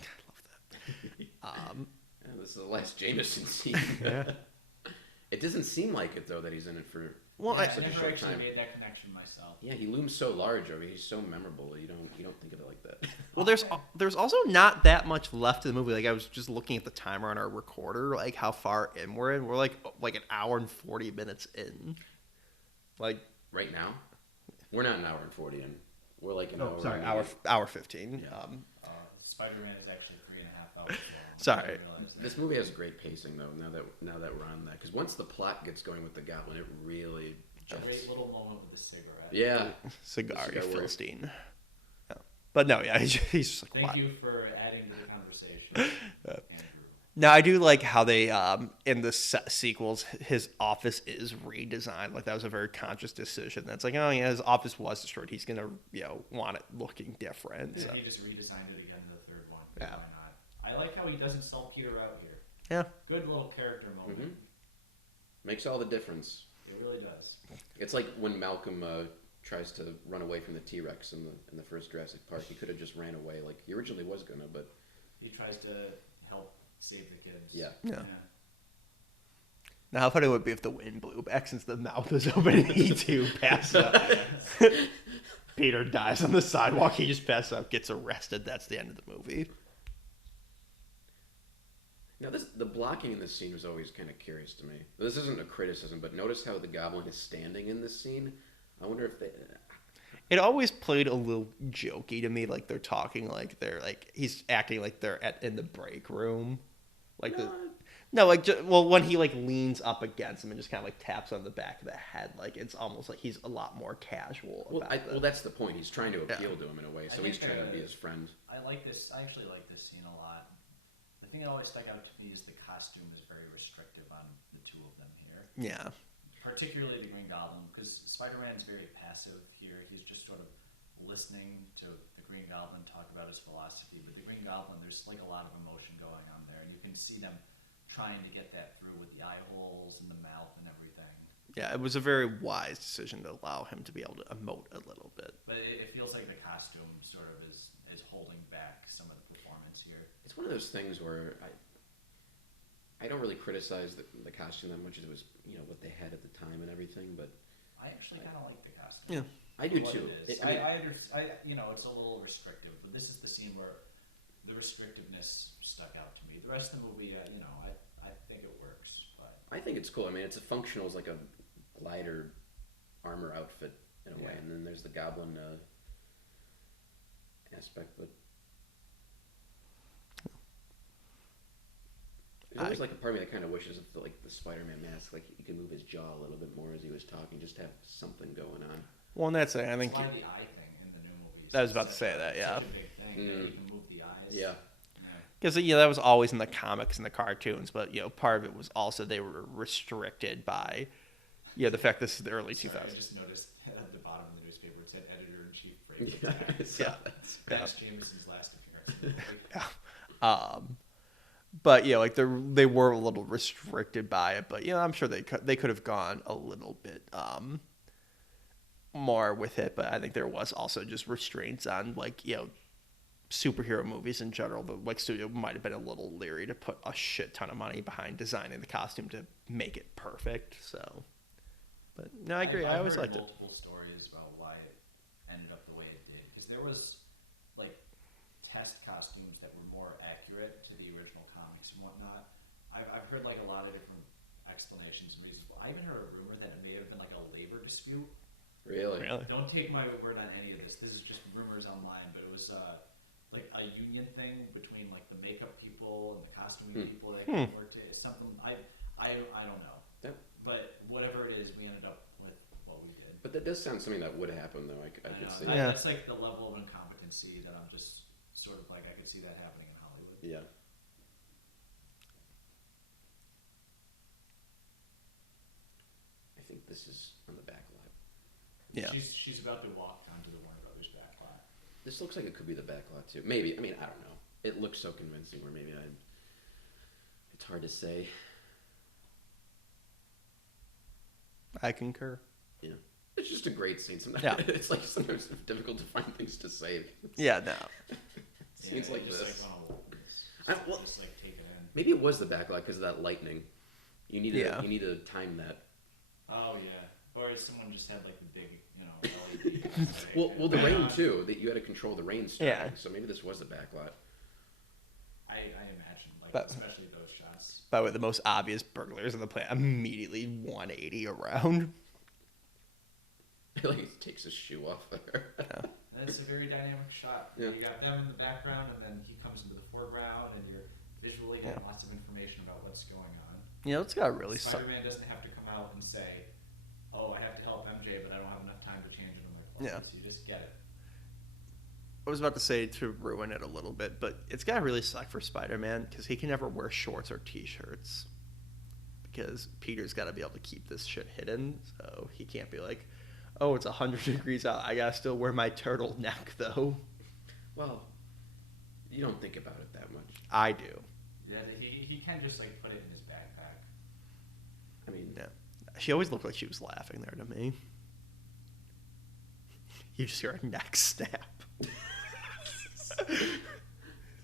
I love that. Yeah, this is the last Jameson scene. Yeah. It doesn't seem like it though that he's in it for I such a never short actually time. made that connection myself. Yeah, he looms so large over. He's so memorable. You don't think of it like that. Well, there's also not that much left of the movie. Like I was just looking at the timer on our recorder, like how far in we're in. We're like an hour and 40 minutes in. Like right now, we're not an hour and 40 in. We're like an Oh, hour. sorry, maybe. hour 15. Yeah. Spider-Man is actually 3.5 hours long. Sorry. I didn't realize that. This movie has great pacing though. Now that we're on that, because once the plot gets going with the Goblin, it really A jumps. great little moment with the cigarette. Yeah. Cigar, you Cigar work. Philistine. Yeah. But no, yeah, he's just like, Thank wow. you for adding to the conversation, Andrew. Now, I do like how they, in the sequels, his office is redesigned. Like, that was a very conscious decision. That's like, oh, yeah, his office was destroyed. He's going to, want it looking different. So. He just redesigned it again in the third one. Yeah. Why not? I like how he doesn't sell Peter out here. Yeah. Good little character moment. Mm-hmm. Makes all the difference. It really does. It's like when Malcolm tries to run away from the T-Rex in the first Jurassic Park. He could have just ran away, like he originally was gonna, but He tries to help save the kids. yeah. Now, how funny would it be if the wind blew back since the mouth was open and he too passed out? Peter dies on the sidewalk. He just passes out, gets arrested. That's the end of the movie. Now, the blocking in this scene was always kind of curious to me. This isn't a criticism, but notice how the Goblin is standing in this scene. I wonder if they. It always played a little jokey to me, like they're talking, like they're like he's acting like they're in the break room, like when he like leans up against him and just kind of like taps on the back of the head, like it's almost like he's a lot more casual. Well, that's the point. He's trying to appeal to him in a way, so he's trying to be his friend. I like this. I actually like this scene a lot. The thing that always stuck out to me is the costume is very restrictive on the two of them here. Yeah. Particularly the Green Goblin, because Spider-Man's very passive here. He's just sort of listening to the Green Goblin talk about his philosophy. But the Green Goblin, there's like a lot of emotion going on there, and you can see them trying to get that through with the eye holes and the mouth and everything. Yeah, it was a very wise decision to allow him to be able to emote a little bit. But it feels like the costume sort of is holding back some of the performance here. It's one of those things where I don't really criticize the costume that much as it was, what they had at the time and everything, but I actually kind of like the costume. Yeah. I do too. It's a little restrictive, but this is the scene where the restrictiveness stuck out to me. The rest of the movie, I think it works. But I think it's cool. I mean, it's a functional as like a glider armor outfit in a way, and then there's the Goblin aspect, but there's always like a part of me that kind of wishes that the Spider-Man mask, like he could move his jaw a little bit more as he was talking, just to have something going on. Well, and that's it. I think the eye thing in the new movies. I was about to say that. Yeah. Such a big thing that you can move the eyes. Yeah. Because that was always in the comics and the cartoons, but part of it was also they were restricted by, the fact this is the early 2000s. I just noticed at the bottom of the newspaper it said editor-in-chief. That's Jameson's last appearance. Yeah. But they were a little restricted by it, but I'm sure they could have gone a little bit more with it. But I think there was also just restraints on superhero movies in general. The studio might have been a little leery to put a shit ton of money behind designing the costume to make it perfect. So, but no, I agree. I always liked it. Multiple stories about why it ended up the way it did, because there was test costumes that were more accurate to the original comics and whatnot. I've heard a lot of different explanations and reasons. I even heard a rumor that it may have been a labor dispute. Really? Don't take my word on any of this. This is just rumors online, but it was a union thing between the makeup people and the costuming people that worked it. It's something I don't know. Yep. But whatever it is, we ended up with what we did. But that does sound something that would happen, though. I could see. Yeah. That's the level of incompetency that I'm just sort of I could see that happening in Hollywood. Yeah. I think this is on the back lot. Yeah. She's about to walk onto the Warner Brothers back lot. This looks like it could be the back lot too. Maybe. I mean, I don't know. It looks so convincing. Where maybe it's hard to say. I concur. Yeah. It's just a great scene. Sometimes it's sometimes difficult to find things to say. Yeah, no. Scenes like just this. Just take it in. Maybe it was the back lot because of that lightning. You need to time that. Oh yeah. Or someone just had the big, LED. well, the rain too. That you had to control the rain starting. Yeah. So maybe this was the back lot. I imagine, especially those shots. By the way, the most obvious burglars on the planet immediately 180 around. He takes his shoe off there. Yeah. And it's a very dynamic shot. Yeah. You got them in the background, and then he comes into the foreground, and you're visually getting lots of information about what's going on. It's got really Spider-Man doesn't have to come out and say, "Oh, I have to help MJ, but I don't have enough time to change into my clothes." Yeah. You just get it. I was about to say to ruin it a little bit, but it's got to really suck for Spider-Man because he can never wear shorts or T-shirts because Peter's got to be able to keep this shit hidden, so he can't be like, oh, it's 100 degrees out. I got to still wear my turtleneck, though. Well, you don't think about it that much. I do. Yeah, he can just like put it in his backpack. I mean, Yeah. She always looked like she was laughing there to me. You just hear a neck snap.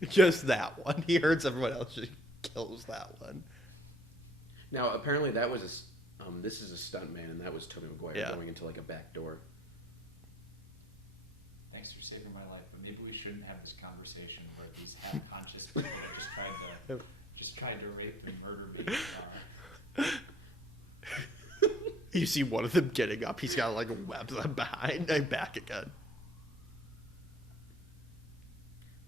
Just that one. He hurts everyone else. Just kills that one. now apparently that was this is a stunt man, and that was Tobey Maguire Yeah. going into like a back door. Thanks for saving my life, but maybe we shouldn't have this conversation where these half-conscious people that just tried to rape and murder me. You see one of them getting up. He's got like webs behind and back again.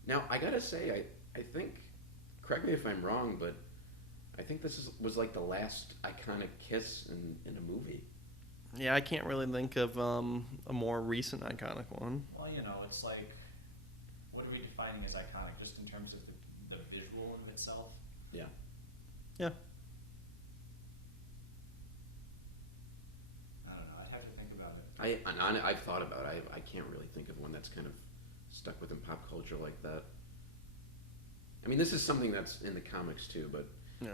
Now I gotta say, I think, correct me if I'm wrong, but I think this was like the last iconic kiss in a movie. Yeah, I can't really think of a more recent iconic one. Well, it's like, what are we defining as iconic? Just in terms of the visual in itself? Yeah. Yeah. I don't know. I'd have to think about it. I've thought about it. I can't really think of one that's kind of stuck within pop culture like that. I mean, this is something that's in the comics too, but Yeah.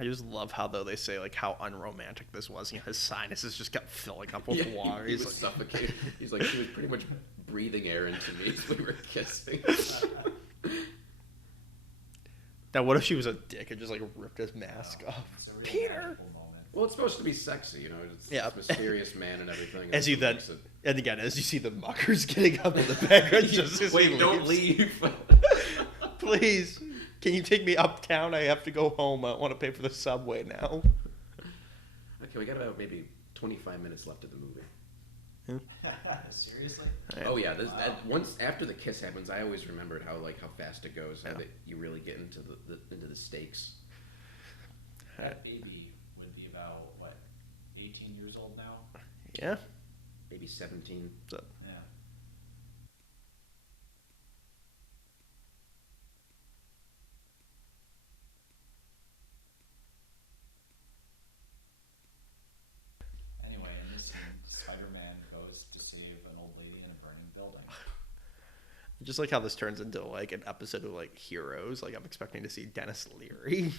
I just love how though they say like how unromantic this was. His sinuses just kept filling up with water. He He's was like suffocating. He's like, she was pretty much breathing air into me as we were kissing. Now what if she was a dick and just like ripped his mask off? It's a really Peter. magical moment. Well, it's supposed to be sexy, It's this mysterious man and everything. As you then, makes it- and again, as you see the muckers getting up in the background, just as Wait, he don't leaves. leave. Please, can you take me uptown? I have to go home. I don't want to pay for the subway now. Okay, we got about maybe 25 minutes left of the movie. Seriously? Oh yeah, Wow. once after the kiss happens, I always remembered how fast it goes, how Yeah. that you really get into the stakes. That baby would be about, 18 years old now? Yeah. Maybe 17. So, Yeah. Anyway, in this scene, Spider-Man goes to save an old lady in a burning building. just like how this turns into like an episode of like Heroes. Like I'm expecting to see Dennis Leary.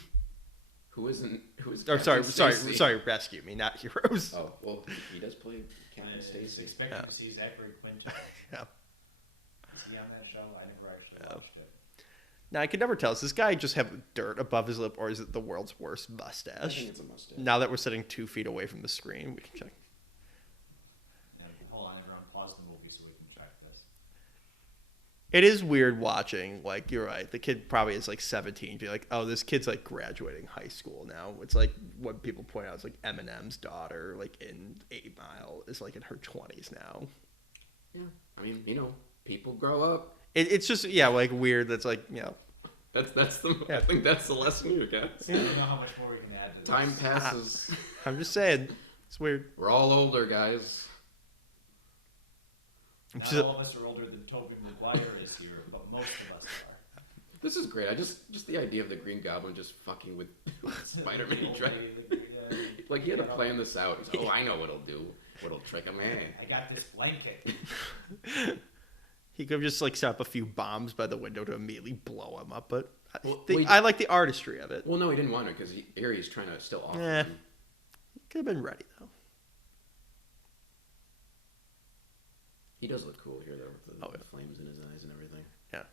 Who is Or Captain Stacy? sorry, Rescue Me, not Heroes. Oh well, he does play Captain It's Stacy. expected to see Zachary Quinto. Yeah. Is he on that show? I never actually Yeah. watched it. Now I can never tell. Does this guy just have dirt above his lip, or is it the world's worst I mustache? think it's a mustache. Now that we're sitting 2 feet away from the screen, we can check. Yeah, hold on, everyone, pause the movie so we can check this. It is weird watching. Like you're right. The kid probably is like 17. Be like, oh, this kid's like graduating high school now. It's like what people point out is like Eminem's daughter, like in 8 Mile, is like in her 20s now. Yeah, I mean, people grow up. It's just like weird. That's like That's the. Yeah. I think that's the lesson here, guys. I don't know how much more we can add to this. Time passes. I'm just saying. It's weird. We're all older, guys. Not Just- all of us are older than Tobey Maguire is here, but most of us are. This is great. I just the idea of the Green Goblin just fucking with Spider-Man. The old He tried- lady, Like he had to plan this out. He's like, oh, I know what'll do. What'll trick him? Hey. I got this blanket. He could have just like set up a few bombs by the window to immediately blow him up. But Well, I like the artistry of it. Well, no, he didn't want to because here he's trying to still offer Eh. him. Could have been ready though. He does look cool here, though, with the, Oh, yeah. the flames in his eyes and everything. Yeah.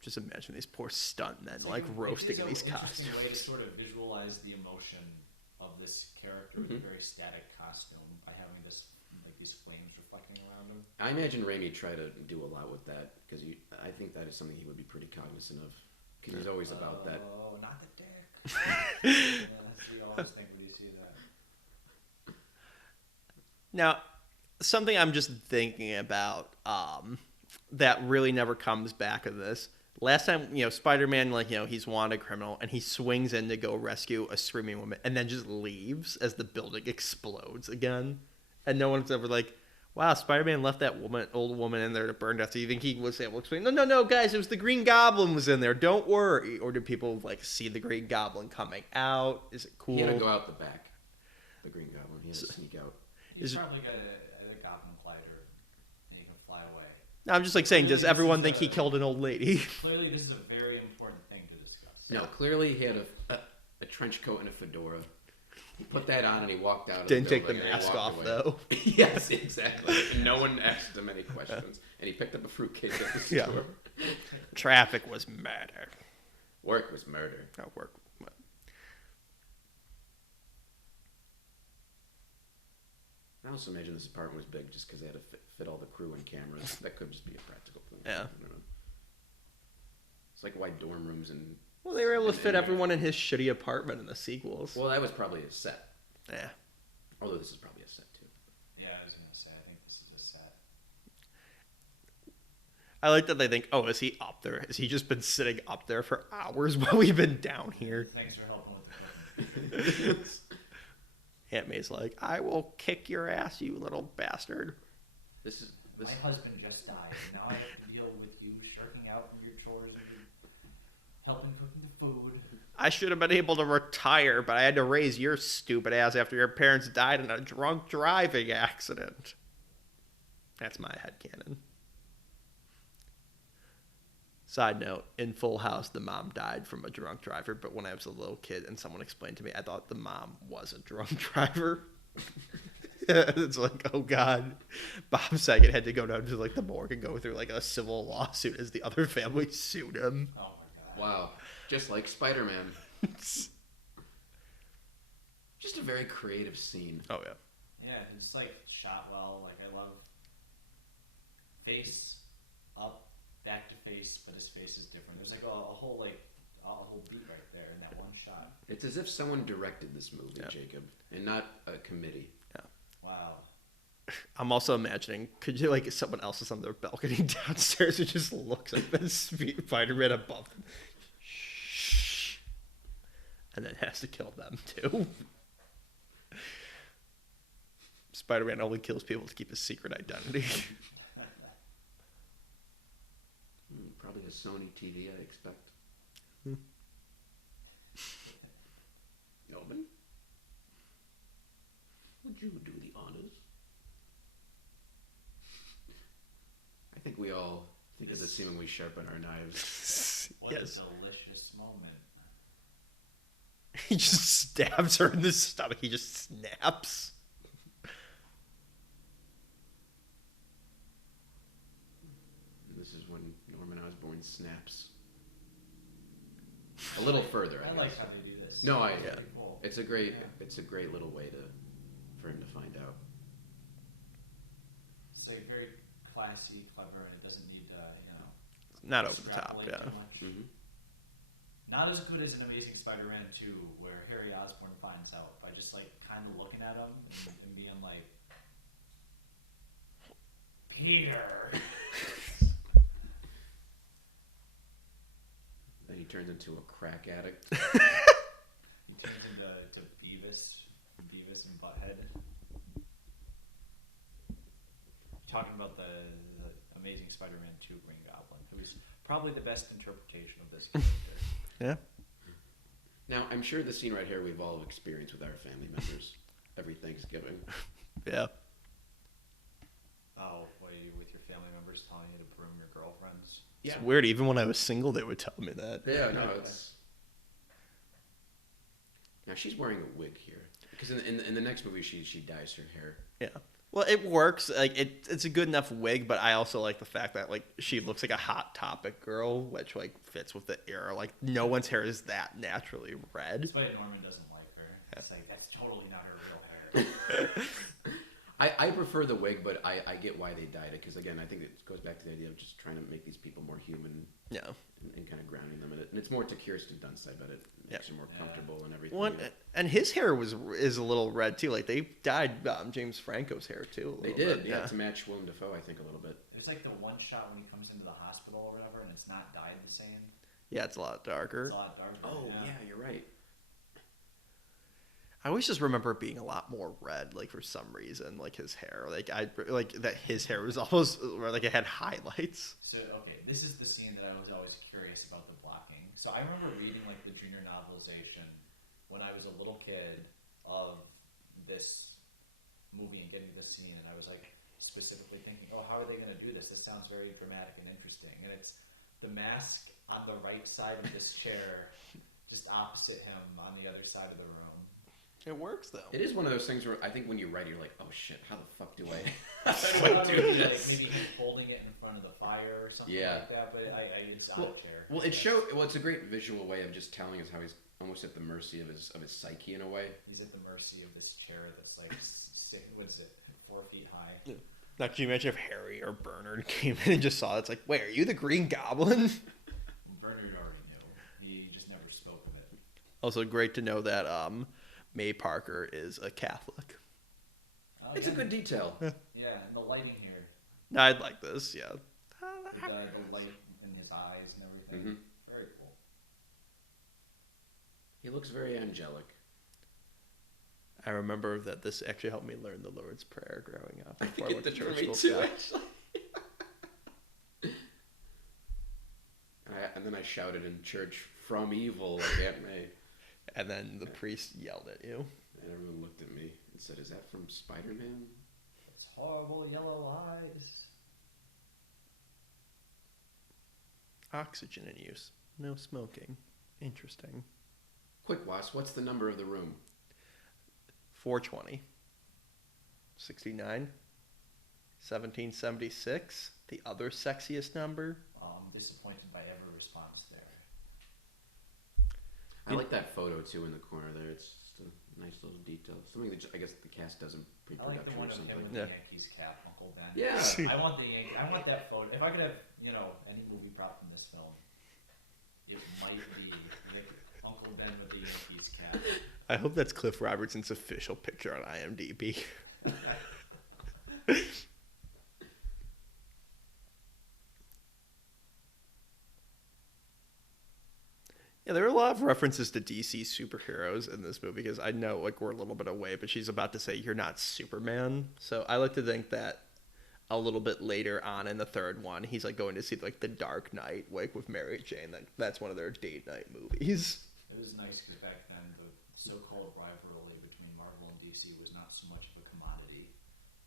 Just imagine these poor stuntmen It's like it roasting is in an these interesting costumes. way to sort of visualize the emotion of this character with a Mhm. very static costume by having this these flames reflecting around him. I imagine Raimi tried to do a lot with that because I think that is something he would be pretty cognizant of because he's always about that. Oh, not the dick. Yeah, that's what you always think when you see that. Now, something I'm just thinking about that really never comes back of this. Last time, Spider-Man, he's wanted criminal, and he swings in to go rescue a screaming woman, and then just leaves as the building explodes again. And no one's ever like, wow, Spider-Man left that old woman in there to burn death. So you think he was able to explain, no, guys, it was the Green Goblin was in there. Don't worry. Or do people, see the Green Goblin coming out? Is it cool? He had to go out the back. The Green Goblin. He had to sneak out. He's probably got a goblin glider, and he can fly away. No, I'm just saying, does everyone think he killed an old lady? Clearly, this is a very important thing to discuss. No, clearly he had a trench coat and a fedora. He put that on and he walked out. Didn't take the mask off, though. Yes, exactly. And no one asked him any questions. And he picked up a fruitcake at the store. Traffic was murder. Work was murder. Oh, work. I also imagine this apartment was big just because they had to fit all the crew and cameras. That could just be a practical thing. Yeah. I don't know. It's like why dorm rooms and... Well, they were able to fit everyone in his shitty apartment in the sequels. Well, that was probably a set. Yeah. Although this is probably a set, too. Yeah, I was going to say, I think this is a set. I like that they think, oh, is he up there? Has he just been sitting up there for hours while we've been down here? Thanks for helping with the cooking. Aunt May's like, I will kick your ass, you little bastard. My husband just died, and now I have to deal with you shirking out from your chores and helping cooking the food. I should have been able to retire, but I had to raise your stupid ass after your parents died in a drunk driving accident. That's my headcanon. Side note, in Full House, the mom died from a drunk driver, but when I was a little kid and someone explained to me, I thought the mom was a drunk driver. It's like, oh God. Bob Saget had to go down to the morgue and go through a civil lawsuit as the other family sued him. Oh my God. Wow. Just like Spider-Man. Just a very creative scene. Oh yeah. Yeah, it's shot well. I love face up, back to face, but his face is different. There's a whole beat right there in that one shot. It's as if someone directed this movie, Jacob, and not a committee. Yeah. Wow. I'm also imagining, could you someone else is on their balcony downstairs who just looks up at Spider-Man above them, shh, and then has to kill them too. Spider-Man only kills people to keep his secret identity. Probably a Sony TV, I expect. Melvin? Would you do the honors? I think we all think of the scene when we sharpen our knives. What a delicious moment. He just stabs her in the stomach. He just snaps. And this is when Norman Osborn snaps. A little further, I guess. like how they do this. No, Yeah. Cool. it's a great little way for him to find out. It's very classy, clever, and it doesn't need to, Not over the top, extrapolate yeah. too much. Mm-hmm. Not as good as an Amazing Spider-Man 2, where Harry Osborn finds out by just kind of looking at him and being like, Peter. Then he turns into a crack addict. He turns into Beavis and Butthead. Talking about the Amazing Spider-Man 2 Green Goblin, who is probably the best interpretation of this character. Yeah. Now, I'm sure the scene right here we've all experienced with our family members every Thanksgiving. Yeah. Oh, with your family members telling you to broom your girlfriends? It's weird. Even when I was single, they would tell me that. Yeah, no, it's... Now, she's wearing a wig here. Because in the next movie, she dyes her hair. Yeah. Well, it works. It's a good enough wig, but I also like the fact that she looks like a Hot Topic girl, which fits with the era. No one's hair is that naturally red. That's why Norman doesn't like her. It's that's totally not her real hair. I prefer the wig, but I get why they dyed it, because again, I think it goes back to the idea of just trying to make these people more human. Yeah. And kind of grounding them in it, and it's more to Kirsten Dunst. I bet it makes her more comfortable and everything. One, and his hair is a little red too. Like they dyed James Franco's hair too. They did, yeah, to match Willem Dafoe, I think a little bit. There's like the one shot when he comes into the hospital or whatever, and it's not dyed the same. Yeah, it's a lot darker. It's a lot darker. Oh yeah, you're right. I always just remember it being a lot more red, like for some reason, like his hair, like that his hair was almost like it had highlights. So okay, this is the scene that I was always curious about the blocking. So I remember reading like the junior novelization when I was a little kid of this movie and getting this scene, and I was like specifically thinking, oh, how are they going to do this? This sounds very dramatic and interesting. And it's the mask on the right side of this chair, just opposite him on the other side of the room. It works though. It is one of those things where I think when you write, you're like, oh shit, how the fuck do I do this? Like maybe him holding it in front of the fire or something like that. But it's on a chair. Well, it's a great visual way of just telling us how he's almost at the mercy of his psyche in a way. He's at the mercy of this chair that's like what is it, 4 feet high. Yeah. Now, can you imagine if Harry or Bernard came in and just saw it? It's like, wait, are you the Green Goblin? Bernard already knew. He just never spoke of it. Also, great to know that May Parker is a Catholic. It's a good detail. Yeah, and the lighting here. I'd like this, yeah. The light in his eyes and everything. Mm-hmm. Very cool. He looks very angelic. I remember that this actually helped me learn the Lord's Prayer growing up. I think it did for me too, actually. And then I shouted in church, "From evil," like Aunt May. And then the priest yelled at you. And everyone looked at me and said, "Is that from Spider-Man?" It's horrible yellow eyes. Oxygen in use. No smoking. Interesting. Quick, Was, what's the number of the room? 420. 69. 1776. The other sexiest number. Disappointed by every response there. I like that photo too in the corner there. It's just a nice little detail. Something that I guess the cast does in pre-production I like the one or of something. him with the Yankees cap, Uncle Ben. Yeah. I want that photo. If I could have, any movie prop from this film, it might be Uncle Ben with the Yankees cap. I hope that's Cliff Robertson's official picture on IMDb. Yeah, there are a lot of references to DC superheroes in this movie because I know we're a little bit away, but she's about to say you're not Superman. So I like to think that a little bit later on in the third one, he's going to see the Dark Knight with Mary Jane. That's one of their date night movies. It was nice because back then the so-called rivalry between Marvel and DC was not so much of a commodity.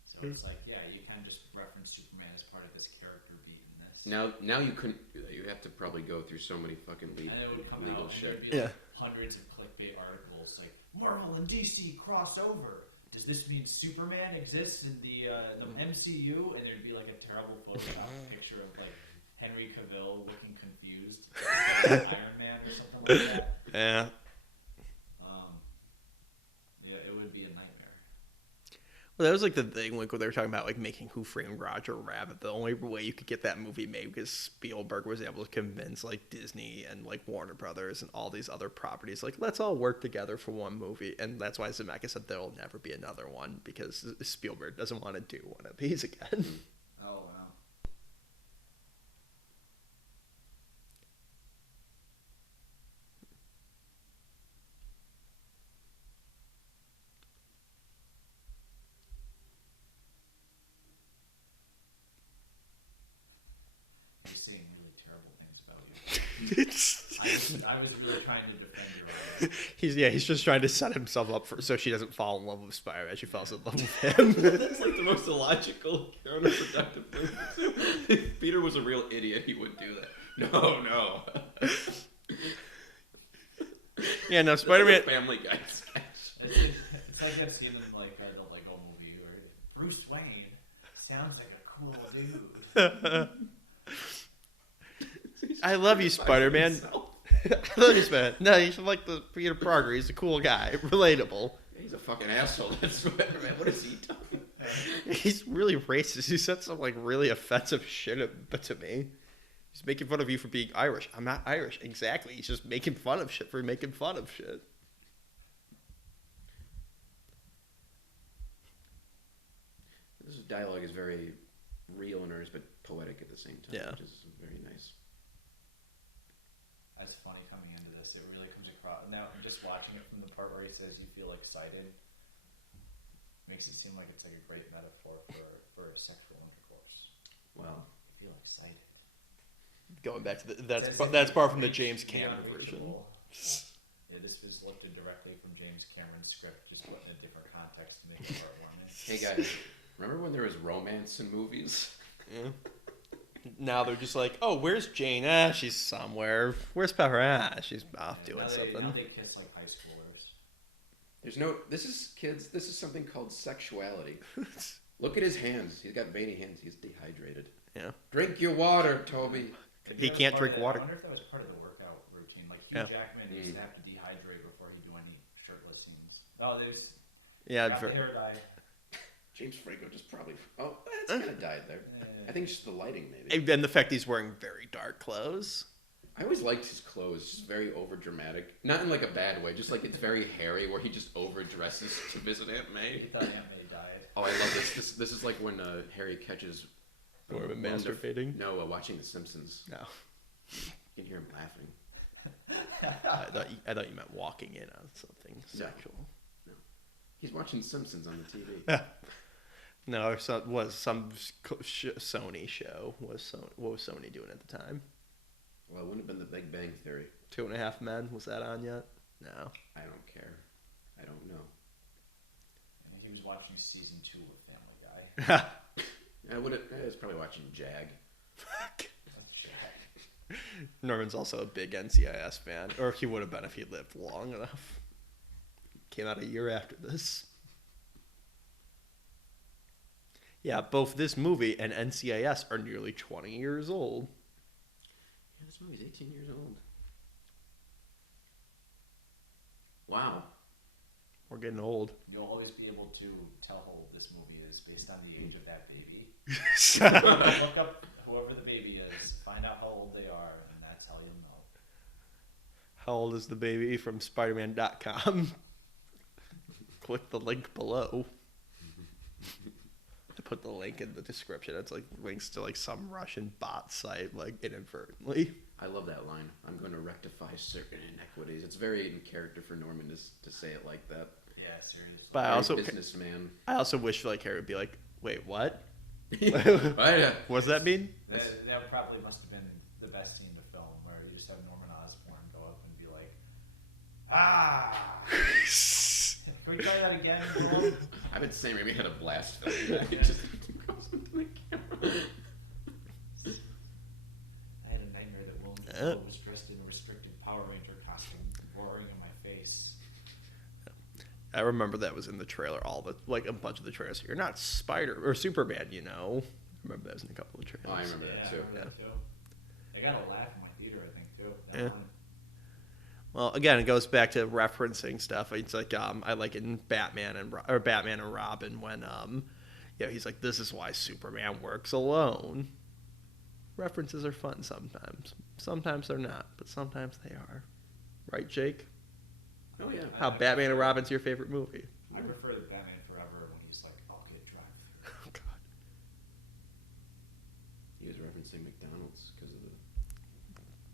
So it's like, yeah, you can just reference Superman as part of this character beat in this. Now you couldn't do that. You have to probably go through so many fucking legal shit. And there'd be hundreds of clickbait articles like Marvel and DC crossover. Does this mean Superman exists in the MCU? And there'd be a terrible Photoshop picture of Henry Cavill looking confused, Iron Man or something like that. Yeah. Yeah, it would be a nightmare. Well, that was the thing when they were talking about making Who Framed Roger Rabbit. The only way you could get that movie made because Spielberg was able to convince Disney and Warner Brothers and all these other properties let's all work together for one movie. And that's why Zemeckis said there'll never be another one because Spielberg doesn't want to do one of these again. Oh wow. Saying really terrible things about you. I was really trying to defend her. He's just trying to set himself up so she doesn't fall in love with Spider-Man. She falls in love with him. That's the most illogical, counterproductive thing. If Peter was a real idiot, he wouldn't do that. No. Yeah, no, Spider-Man. Family Guy sketch. It's like that scene in the Lego movie where Bruce Wayne sounds like a cool dude. I love you, Spider-Man. I love you, Spider-Man. No, you should like the Peter Parker. He's a cool guy. Relatable. He's a fucking asshole. That's Spider-Man. What is he talking about? He's really racist. He said some like really offensive shit to me. He's making fun of you for being Irish. I'm not Irish. Exactly. He's just making fun of shit for making fun of shit. This dialogue is very real and earnest, but poetic at the same time, Yeah. which is very nice. That's funny coming into this. It really comes across. Now, just watching it from the part where he says you feel excited, makes it seem like it's like a great metaphor for sexual intercourse. Wow. You feel excited. Going back to that's far from the James Cameron version. Yeah, this was lifted directly from James Cameron's script, just put in a different context to make it heartwarming. Hey guys, remember when there was romance in movies? Yeah. Now they're just like, oh, where's Jane? Ah, she's somewhere. Where's Pepper? Ah, she's off doing something. Now they kiss like high schoolers. There's no. This is kids. This is something called sexuality. Look at his hands. He's got veiny hands. He's dehydrated. Yeah. Drink your water, Toby. He can't drink water. I wonder if that was part of the workout routine. Like Hugh Jackman used to have to dehydrate before he'd do any shirtless scenes. Oh, there's. Yeah. Got the hair dye. James Franco just probably. Oh, it's kind of died there. I think it's just the lighting, maybe. And the fact he's wearing very dark clothes. I always liked his clothes. Just very over dramatic. Not in like a bad way. Just like it's very hairy, where he just overdresses to visit Aunt May. He thought Aunt May died. Oh, I love this. This is like when Harry catches. Norman masturbating. No, watching The Simpsons. No. You can hear him laughing. I thought you meant walking in on something sexual. No. He's watching Simpsons on the TV. Yeah. No, was some Sony show. What was Sony doing at the time? Well, it wouldn't have been The Big Bang Theory. 2.5 Men. Was that on yet? No. I don't care. I don't know. And he was watching season 2 of Family Guy. I was probably watching Jag. Norman's also a big NCIS fan, or he would have been if he lived long enough. Came out a year after this. Yeah, both this movie and NCIS are nearly 20 years old. Yeah, this movie's 18 years old. Wow. We're getting old. You'll always be able to tell how old this movie is based on the age of that baby. Look up whoever the baby is, find out how old they are, and that's how you'll know. How old is the baby from Spiderman.com? Click the link below. I put the link in the description. It's like links to like some Russian bot site, like inadvertently. I love that line. I'm going to rectify certain inequities. It's very in character for Norman to say it like that. Yeah, seriously. But Businessman. I also wish like Harry would be like, wait, what? What does that mean? That probably must have been the best scene in the film, where you just have Norman Osborn go up and be like, ah! Can we try that again? I've been saying maybe had a blast film. It just goes into the camera. I had a nightmare that Willem Dafoe was dressed in a restricted Power Ranger costume, roaring in my face. I remember that was in the trailer. A bunch of the trailers. You're not Spider or Superman, you know. I remember that was in a couple of trailers. Oh, I remember that too. I remember that too. I got a laugh in my theater, I think, too. That Yeah. one. Well, again, it goes back to referencing stuff. It's like I like in Batman and Robin when he's like, this is why Superman works alone. References are fun sometimes. Sometimes they're not, but sometimes they are. Right, Jake? Oh yeah. How Batman and Robin's your favorite movie? I prefer the Batman Forever when he's like, I'll get drunk. Oh God. He was referencing McDonald's because of the.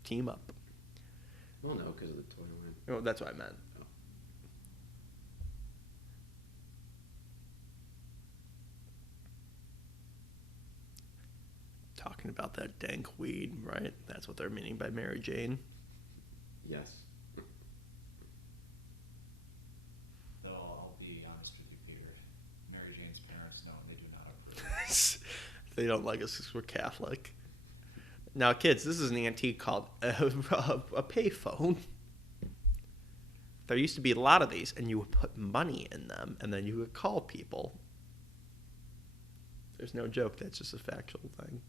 Team Up. Well, no, because of the toy line. Oh, that's what I meant. Oh. Talking about that dank weed, right? That's what they're meaning by Mary Jane. Yes. Though I'll be honest with you, Peter. Mary Jane's parents know they do not approve. They don't like us because we're Catholic. Now, kids, this is an antique called a payphone. There used to be a lot of these, and you would put money in them, and then you would call people. There's no joke. That's just a factual thing.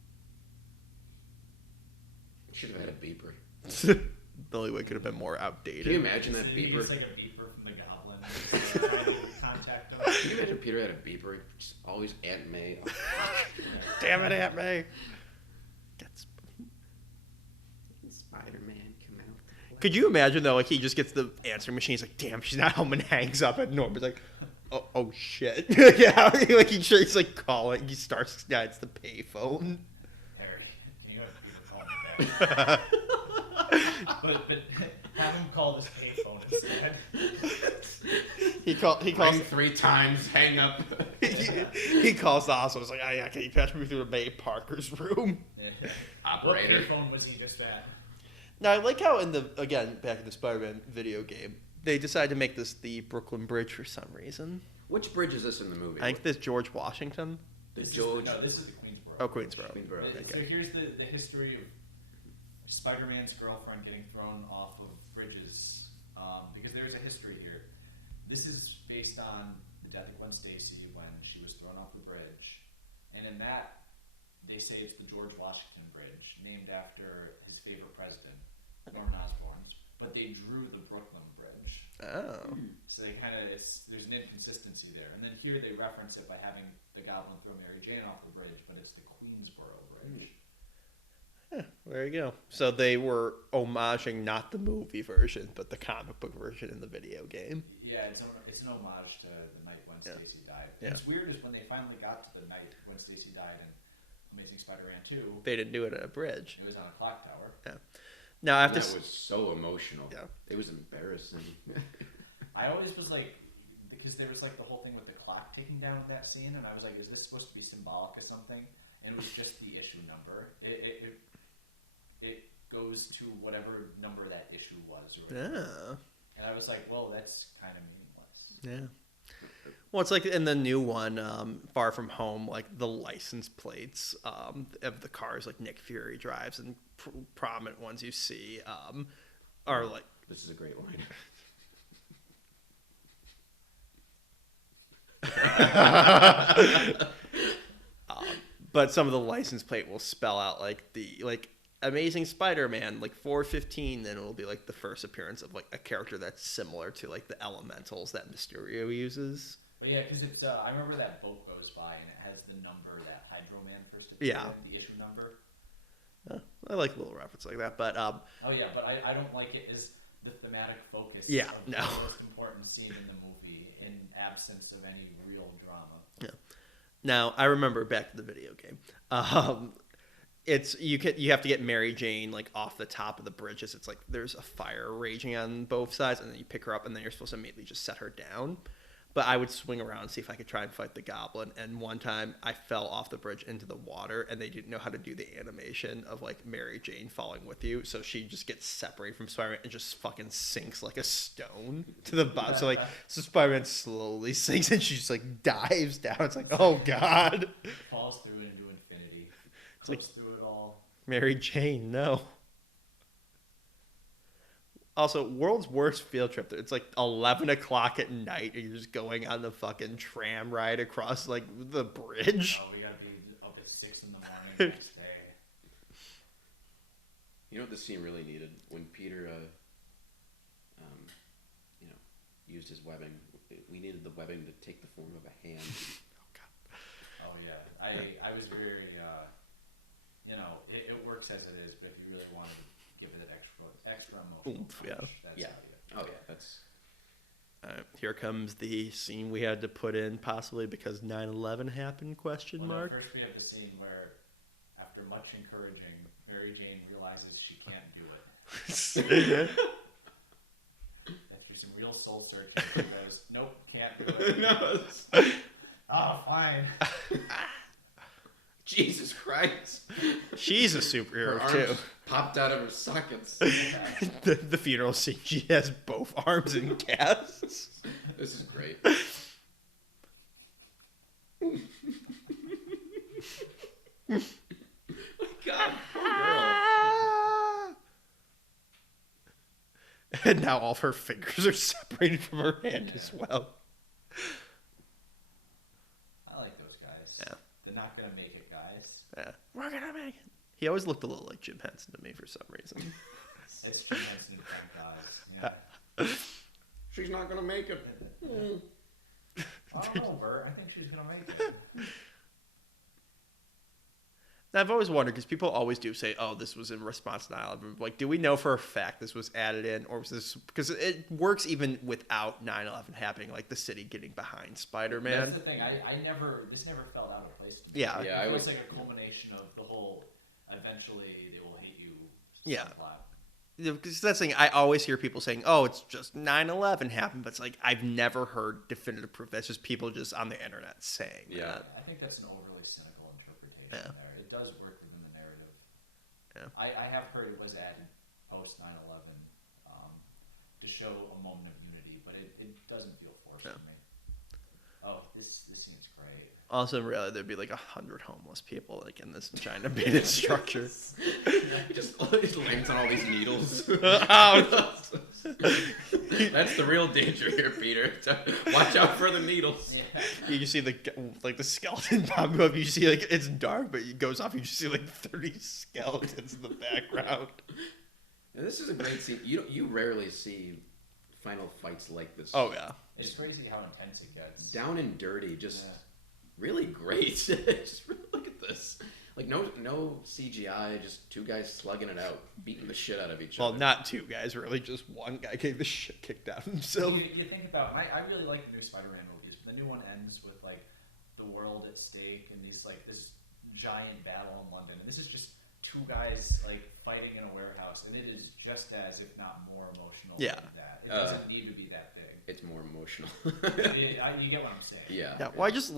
Should have had a beeper. The only way it could have been more outdated. Can you imagine that Maybe beeper? it's like a beeper from the Goblin. contact him. Can you imagine Peter had a beeper? Just always Aunt May. Oh, Damn it, Aunt May. Spider-Man come out. Could you imagine though? Like he just gets the answering machine. He's like, "Damn, she's not home," and hangs up. And Norman's like, "Oh shit!" Yeah, like he's like calling. He starts. Yeah, it's the payphone. Harry, can you guys call me back? but have him call this payphone instead. He calls Ring 3 times. Hang up. he calls the hospital. He's like, "Oh yeah, can you patch me through to May Parker's room?" Yeah. Operator. What payphone was he just at? Now I like how back in the Spider-Man video game, they decided to make this the Brooklyn Bridge for some reason. Which bridge is this in the movie? I think this George Washington. This is the Queensboro. Oh, Queensboro. So Okay. here's the history of Spider-Man's girlfriend getting thrown off of bridges, because there's a history here. This is based on the death of Gwen Stacy when she was thrown off the bridge, and in that they say it's the George Washington Bridge, named after his favorite president, Norman Osborn's, but they drew the Brooklyn Bridge. Oh. So they there's an inconsistency there. And then here they reference it by having the Goblin throw Mary Jane off the bridge, but it's the Queensboro Bridge. Yeah, there you go. So they were homaging not the movie version, but the comic book version in the video game. Yeah, it's an homage to the night when Stacy died. Yeah. What's weird is when they finally got to the night when Stacy died in Amazing Spider-Man 2, They didn't do it at a bridge. it was on a clock tower. Yeah. Now after That was so emotional. Yeah. It was embarrassing. I always was like, because there was like the whole thing with the clock ticking down in that scene, and I was like, is this supposed to be symbolic of something? And it was just the issue number. It goes to whatever number that issue was. Or whatever. Yeah. And I was like, well, that's kind of meaningless. Yeah. Well, it's like in the new one, Far From Home, like the license plates of the cars like Nick Fury drives and prominent ones you see are like. This is a great line. But some of the license plate will spell out like Amazing Spider-Man, like 415, then it'll be like the first appearance of like a character that's similar to like the elementals that Mysterio uses. But yeah, because it's I remember that boat goes by and it has the number that Hydro Man first appeared in, the issue number. I like a little reference like that, but oh yeah, but I don't like it as the thematic focus Yeah, of no. the most important scene in the movie in absence of any real drama. Yeah. Now I remember back to the video game. It's you have to get Mary Jane like off the top of the bridges. It's like there's a fire raging on both sides, and then you pick her up, and then you're supposed to immediately just set her down. But I would swing around and see if I could try and fight the goblin. And one time I fell off the bridge into the water, and they didn't know how to do the animation of like Mary Jane falling with you, so she just gets separated from Spider-Man and just fucking sinks like a stone to the bottom. So Spider-Man slowly sinks, and she just like dives down. It's like, oh god, Falls through into infinity. Clips through it all. Mary Jane, no. Also, world's worst field trip. It's like 11 o'clock at night, and you're just going on the fucking tram ride across like the bridge. Oh, we gotta be up at 6 in the morning next day. You know what this scene really needed? When Peter, used his webbing. We needed the webbing to take the form of a hand. Oh yeah, I was very, it works as it is, but if you really wanted to give it an extra emotional Oomph, punch, yeah. that's Oh yeah, that's. Here comes the scene we had to put in, possibly because 9/11 happened? Question Well, mark. no, first we have the scene where, after much encouraging, Mary Jane realizes she can't do it. After some real soul searching, she goes, "Nope, can't do it." Oh, fine. Jesus Christ! She's a superhero Her too. arms popped out of her sockets. The funeral scene, she has both arms in casts. This is great. God, poor girl. And now all of her fingers are separated from her hand as well. I like those guys. Yeah. They're not gonna make it, guys. Yeah. We're gonna make it. He always looked a little like Jim Henson to me for some reason. It's Jim Henson and Frank guys. Yeah. She's not gonna make it. I don't know, Bert. I think she's gonna make it. I've always wondered, because people always do say, "Oh, this was in response to 9/11." Like, do we know for a fact this was added in, or was this because it works even without 9/11 happening? Like the city getting behind Spider-Man. That's the thing. This never felt out of place to me. Yeah. It feels like a culmination of the whole. Eventually, they will hate you. Yeah. Subplot. Because that's the thing, I always hear people saying, "Oh, it's just 9/11 happened," but it's like I've never heard definitive proof. That's just people just on the internet saying that. I think that's an overly cynical interpretation Yeah. there. It does work within the narrative. Yeah. I have heard it was added post 9/11 to show a moment of unity, but it doesn't feel forced to me. Oh, this seems great. Also, really, there'd be like 100 homeless people like in this giant abandoned structure. He just lands on all these needles. Oh, That's the real danger here, Peter. Watch out for the needles. Yeah. you can see the skeleton pop up. You see like it's dark, but it goes off. You just see like 30 skeletons in the background. And this is a great scene. You rarely see final fights like this. Oh yeah. It's crazy how intense it gets. Down and dirty, just really great. Just really look at this. Like no CGI, just two guys slugging it out, beating the shit out of each other. Well, not two guys, really. Just one guy getting the shit kicked out of himself. You think about, I really like the new Spider-Man movies. The new one ends with like the world at stake and these like this giant battle in London, and this is just two guys like fighting in a warehouse, and it is just as, if not more, emotional Yeah. than that. It doesn't need to be that big. It's more emotional. You get what I'm saying. Yeah. Yeah, well, I just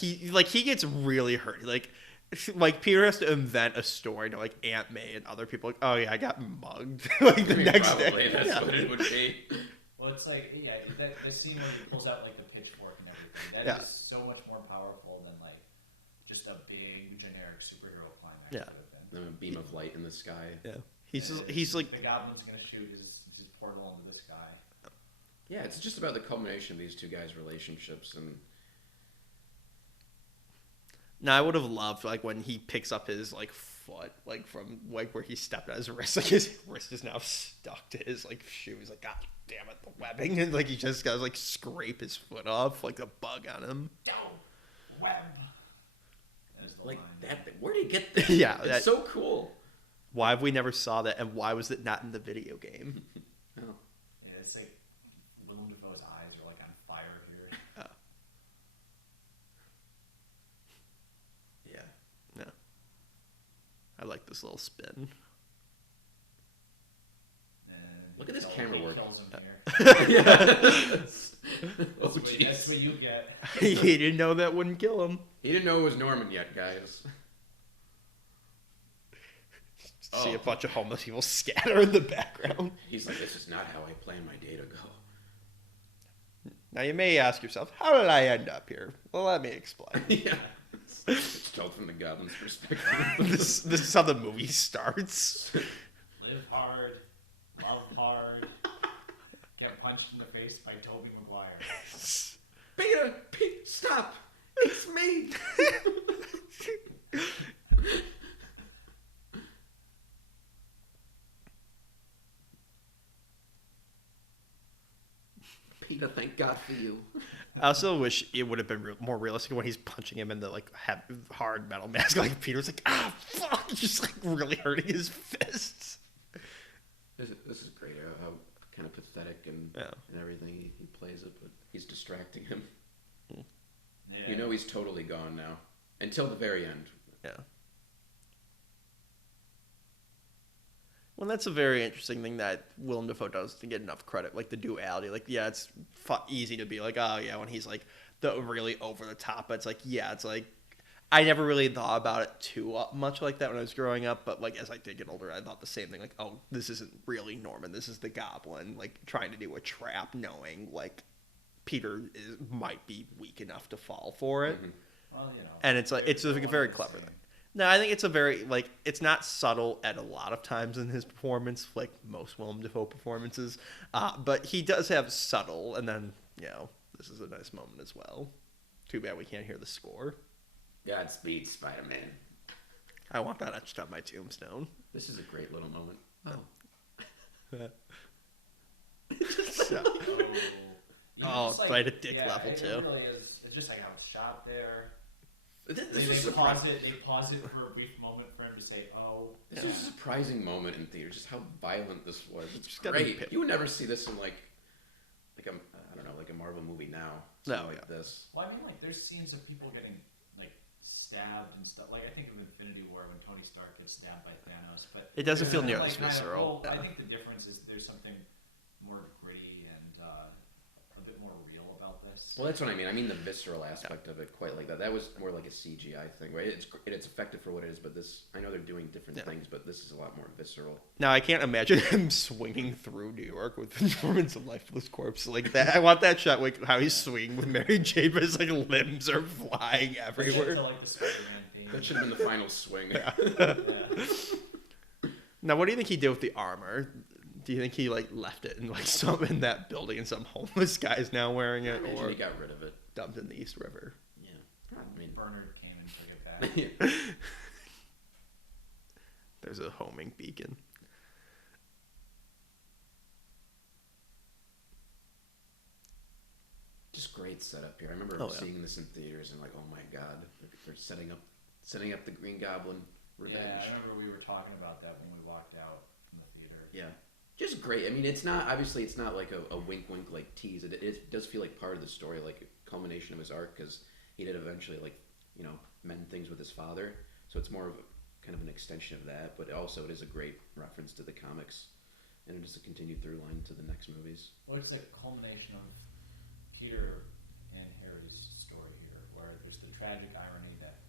he gets really hurt. Like Peter has to invent a story to like Aunt May and other people. Like, oh yeah, I got mugged. Like the next probably day. that's what it would be. Well, it's like that scene where he pulls out like the pitchfork and everything. That is so much more powerful than like just a big generic superhero climax. Yeah. Would have been. A beam of light in the sky. Yeah, he's like the Goblin's gonna shoot his portal into the sky. Yeah, it's just about the culmination of these two guys' relationships, and Now I would have loved like when he picks up his like foot like from like where he stepped on his wrist, like his wrist is now stuck to his like shoe. He's like, God damn it, the webbing, and like he just got to like scrape his foot off like a bug on him. Don't web. That is the like line. that. Where did he get that? Yeah, it's so cool. Why have we never saw that, and why was it not in the video game? Oh. Yeah, it's like Willem Dafoe's eyes are like on fire here. Yeah. No, I like this little spin. And Look at this he camera work. Kills him here. Oh, That's jeez. what you get. He didn't know that wouldn't kill him. He didn't know it was Norman yet, guys. See Oh. a bunch of homeless people scatter in the background. He's like, this is not how I planned my day to go. Now you may ask yourself, how did I end up here? Well, let me explain. Yeah. It's told from the Goblin's perspective. this is how the movie starts. Live hard, love hard, get punched in the face by Tobey Maguire. Peter, stop! It's me! Peter, thank God for you. I also wish it would have been more realistic when he's punching him in the like hard metal mask. Like Peter's like, ah, fuck, just like really hurting his fists. This is great. How kind of pathetic and everything he plays it, but he's distracting him. Yeah. You know he's totally gone now. Until the very end. Yeah. Well, that's a very interesting thing that Willem Dafoe doesn't get enough credit, like the duality. Like, yeah, it's easy to be like, oh, yeah, when he's like the really over the top. But it's like, yeah, it's like I never really thought about it too much like that when I was growing up. But like as I did get older, I thought the same thing. Like, oh, this isn't really Norman. This is the Goblin, like trying to do a trap, knowing like Peter might be weak enough to fall for it. Mm-hmm. Well, you know, And it's like it's like a very clever thing. No, I think it's a very, like, it's not subtle at a lot of times in his performance, like most Willem Dafoe performances, but he does have subtle, and then, you know, this is a nice moment as well. Too bad we can't hear the score. Godspeed, Spider-Man. I want that etched on my tombstone. This is a great little moment. Oh. Right at dick level it too. really is. It's just like I was shot there. This was They surprising. pause it for a brief moment for him to say, "Oh." This was a surprising moment in theaters. Just how violent this was. It's Just gotta be great. You would never see this in like I don't know, like a Marvel movie now. No, Like this. Well, I mean, like there's scenes of people getting like stabbed and stuff. Like I think of Infinity War when Tony Stark gets stabbed by Thanos, but It doesn't feel near like, as visceral. I think the difference is there's something more gritty and a bit more real about this. Well, that's what I mean. I mean the visceral aspect of it, quite like that. That was more like a CGI thing, right? It's effective for what it is, but this, I know they're doing different things, but this is a lot more visceral. Now I can't imagine him swinging through New York with performance of lifeless corpse like that. I want that shot, like how he's swinging with Mary Jane, but his like limbs are flying everywhere. Like the Spider-Man theme. That should have been the final swing. Yeah. Now, what do you think he did with the armor? Do you think he like left it in like some in that building and some homeless guy's now wearing it, or he got rid of it? Dumped in the East River? Yeah, I mean, Bernard came and took it back. There's a homing beacon. just great setup here. I remember seeing this in theaters and like, oh my god, they're setting up the Green Goblin revenge. Yeah, I remember we were talking about that when we walked out from the theater. Yeah. Just great. I mean, it's not like a wink like tease. It does feel like part of the story, like a culmination of his arc, because he did eventually mend things with his father. So it's more of kind of an extension of that, but also it is a great reference to the comics, and it is a continued through line to the next movies. Well, it's a culmination of Peter and Harry's story here, where there's the tragic irony that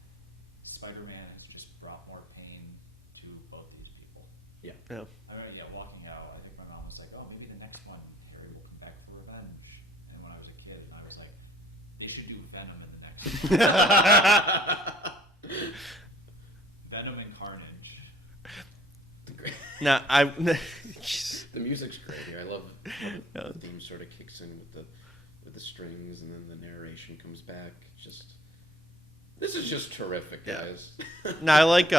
Spider-Man has just brought more pain to both these people. Yeah. Yeah. I remember, walking out, I think my mom was like, "Oh, maybe the next one, Harry will come back for revenge." And when I was a kid, I was like, "They should do Venom in the next one." Venom and Carnage. Now The music's great here. I love the theme sort of kicks in with the strings, and then the narration comes back. This is just terrific, guys. Now I like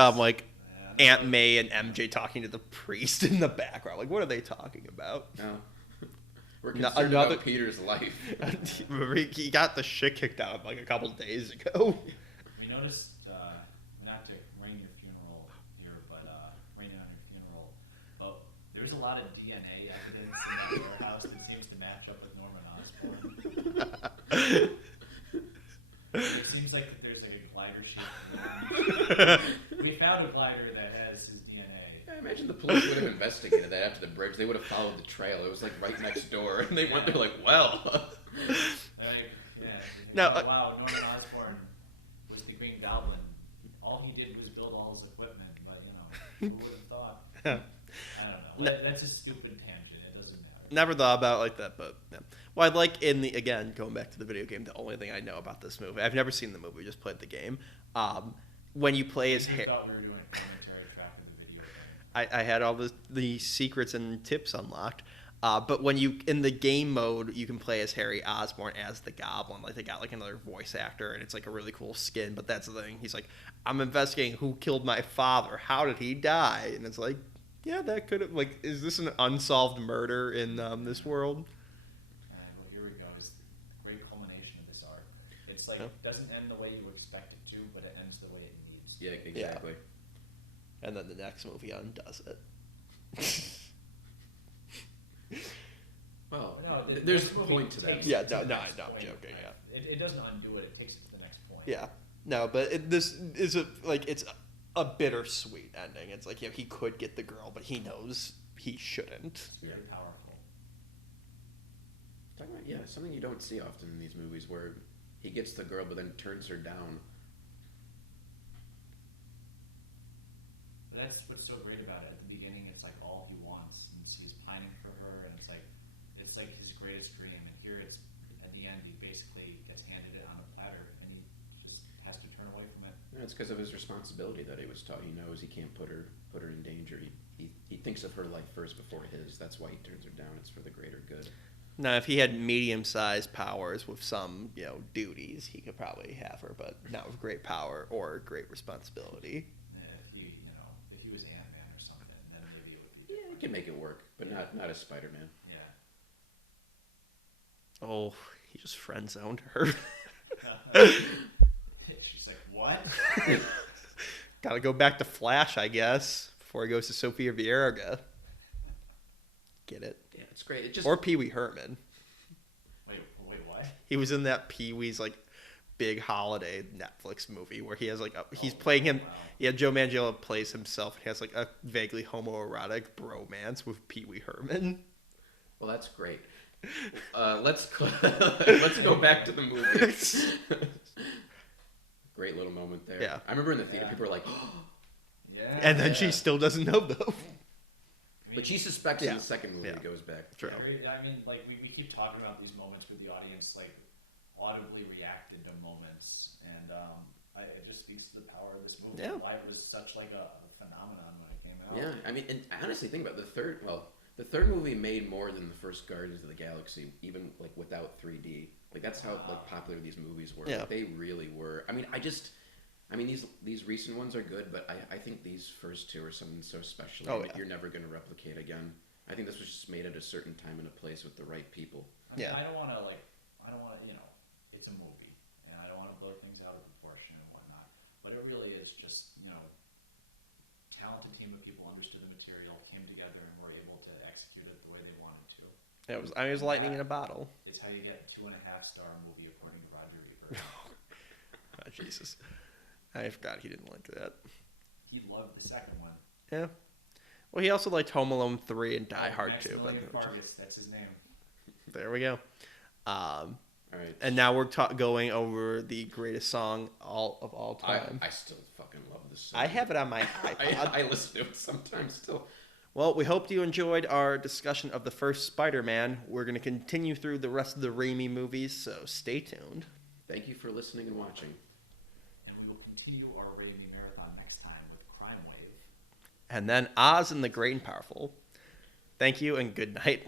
Aunt May and MJ talking to the priest in the background. Like, what are they talking about? No. We're concerned about Peter's life. He got the shit kicked out of him like a couple days ago. We noticed, not to rain your funeral here, but rain on your funeral. Oh, there's a lot of DNA evidence in that warehouse that seems to match up with Norman Osborn. It seems like there's like a glider shape. We found a glider that has his DNA. I imagine the police would have investigated that after the bridge. They would have followed the trail. It was like right next door, and they went there like, well. Now, wow, Norman Osborn was the Green Goblin. All he did was build all his equipment, but who would have thought? I don't know. That's a stupid tangent. It doesn't matter. Never thought about it like that, but yeah. Well, I'd like again, going back to the video game, the only thing I know about this movie, I've never seen the movie, just played the game. When you play as Harry, I thought we were doing a commentary track of the video game. I had all the secrets and tips unlocked. But when you in the game mode, you can play as Harry Osborn as the Goblin. Like they got like another voice actor, and it's like a really cool skin. But that's the thing. He's like, I'm investigating who killed my father. How did he die? And it's like, yeah, that could have like, is this an unsolved murder in this world? Well, here we go. It's the great culmination of this arc. It's like it doesn't end the way you expect it to, but it ends the way it needs. Yeah, exactly. Yeah. And then the next movie undoes it. Well, no, there's a point to that. Yeah, no, I'm joking. Yeah, it doesn't undo it. It takes it to the next point. Yeah, no, but this is it's a bittersweet ending. It's like he could get the girl, but he knows he shouldn't. It's very powerful. Talking about, something you don't see often in these movies where he gets the girl, but then turns her down. But that's what's so great about it. At the beginning, it's like all he wants, and so he's pining for her, and it's like his greatest dream. And here, it's at the end, he basically gets handed it on a platter, and he just has to turn away from it. Yeah, it's because of his responsibility that he was taught. He knows he can't put her in danger. He thinks of her life first before his. That's why he turns her down. It's for the greater good. Now, if he had medium-sized powers with some, duties, he could probably have her, but not with great power or great responsibility. If he was Ant-Man or something, then maybe it would be. Yeah, he can make it work, but not as Spider-Man. Yeah. Oh, he just friend zoned her. She's like, what? Gotta go back to Flash, I guess, before he goes to Sofia Vergara. Get it? Yeah, it's great. It just Or Pee Wee Herman. Wait, what? He was in that Pee Wee's like big holiday Netflix movie where he has like he's playing him. Wow. Yeah, Joe Manganiello plays himself. He has like a vaguely homoerotic bromance with Pee Wee Herman. well, that's great. Let's go back to the movie. Great little moment there. Yeah. I remember in the theater, Yeah. people were like, Yeah. And then she Yeah. still doesn't know though. but she suspects in the second movie Yeah. it goes back. True. I mean, like, we keep talking about these moments where the audience, like, audibly reacted to moments. And it just speaks to the power of this movie. Yeah. Why it was such, like, a phenomenon when it came out. Yeah, I mean, and honestly, think about the third movie made more than the first Guardians of the Galaxy, even like without 3D. Like that's how like popular these movies were. Yeah. Like, they really were. I mean, these recent ones are good, but I think these first two are something so special Oh, that yeah. you're never going to replicate again. I think this was just made at a certain time and a place with the right people. I mean, Yeah. I don't want to, it's a movie, and I don't want to blow things out of proportion and whatnot. But it really is just, talented team of people understood the material, came together, and were able to execute it the way they wanted to. It was lightning in a bottle. It's how you get a 2.5-star movie according to Roger Ebert. Oh, Jesus. I forgot he didn't like that. He loved the second one. Yeah. Well, he also liked Home Alone 3 and Die Hard 2. But Maximilian Vargas, that's his name. there we go. All right. And now we're going over the greatest song of all time. I still fucking love this song. I have it on my iPod. I listen to it sometimes still. Well, we hope you enjoyed our discussion of the first Spider-Man. We're going to continue through the rest of the Raimi movies, so stay tuned. Thank you for listening and watching. And we will continue our Raimi marathon next time with Crime Wave. And then Oz and the Great and Powerful. Thank you and good night.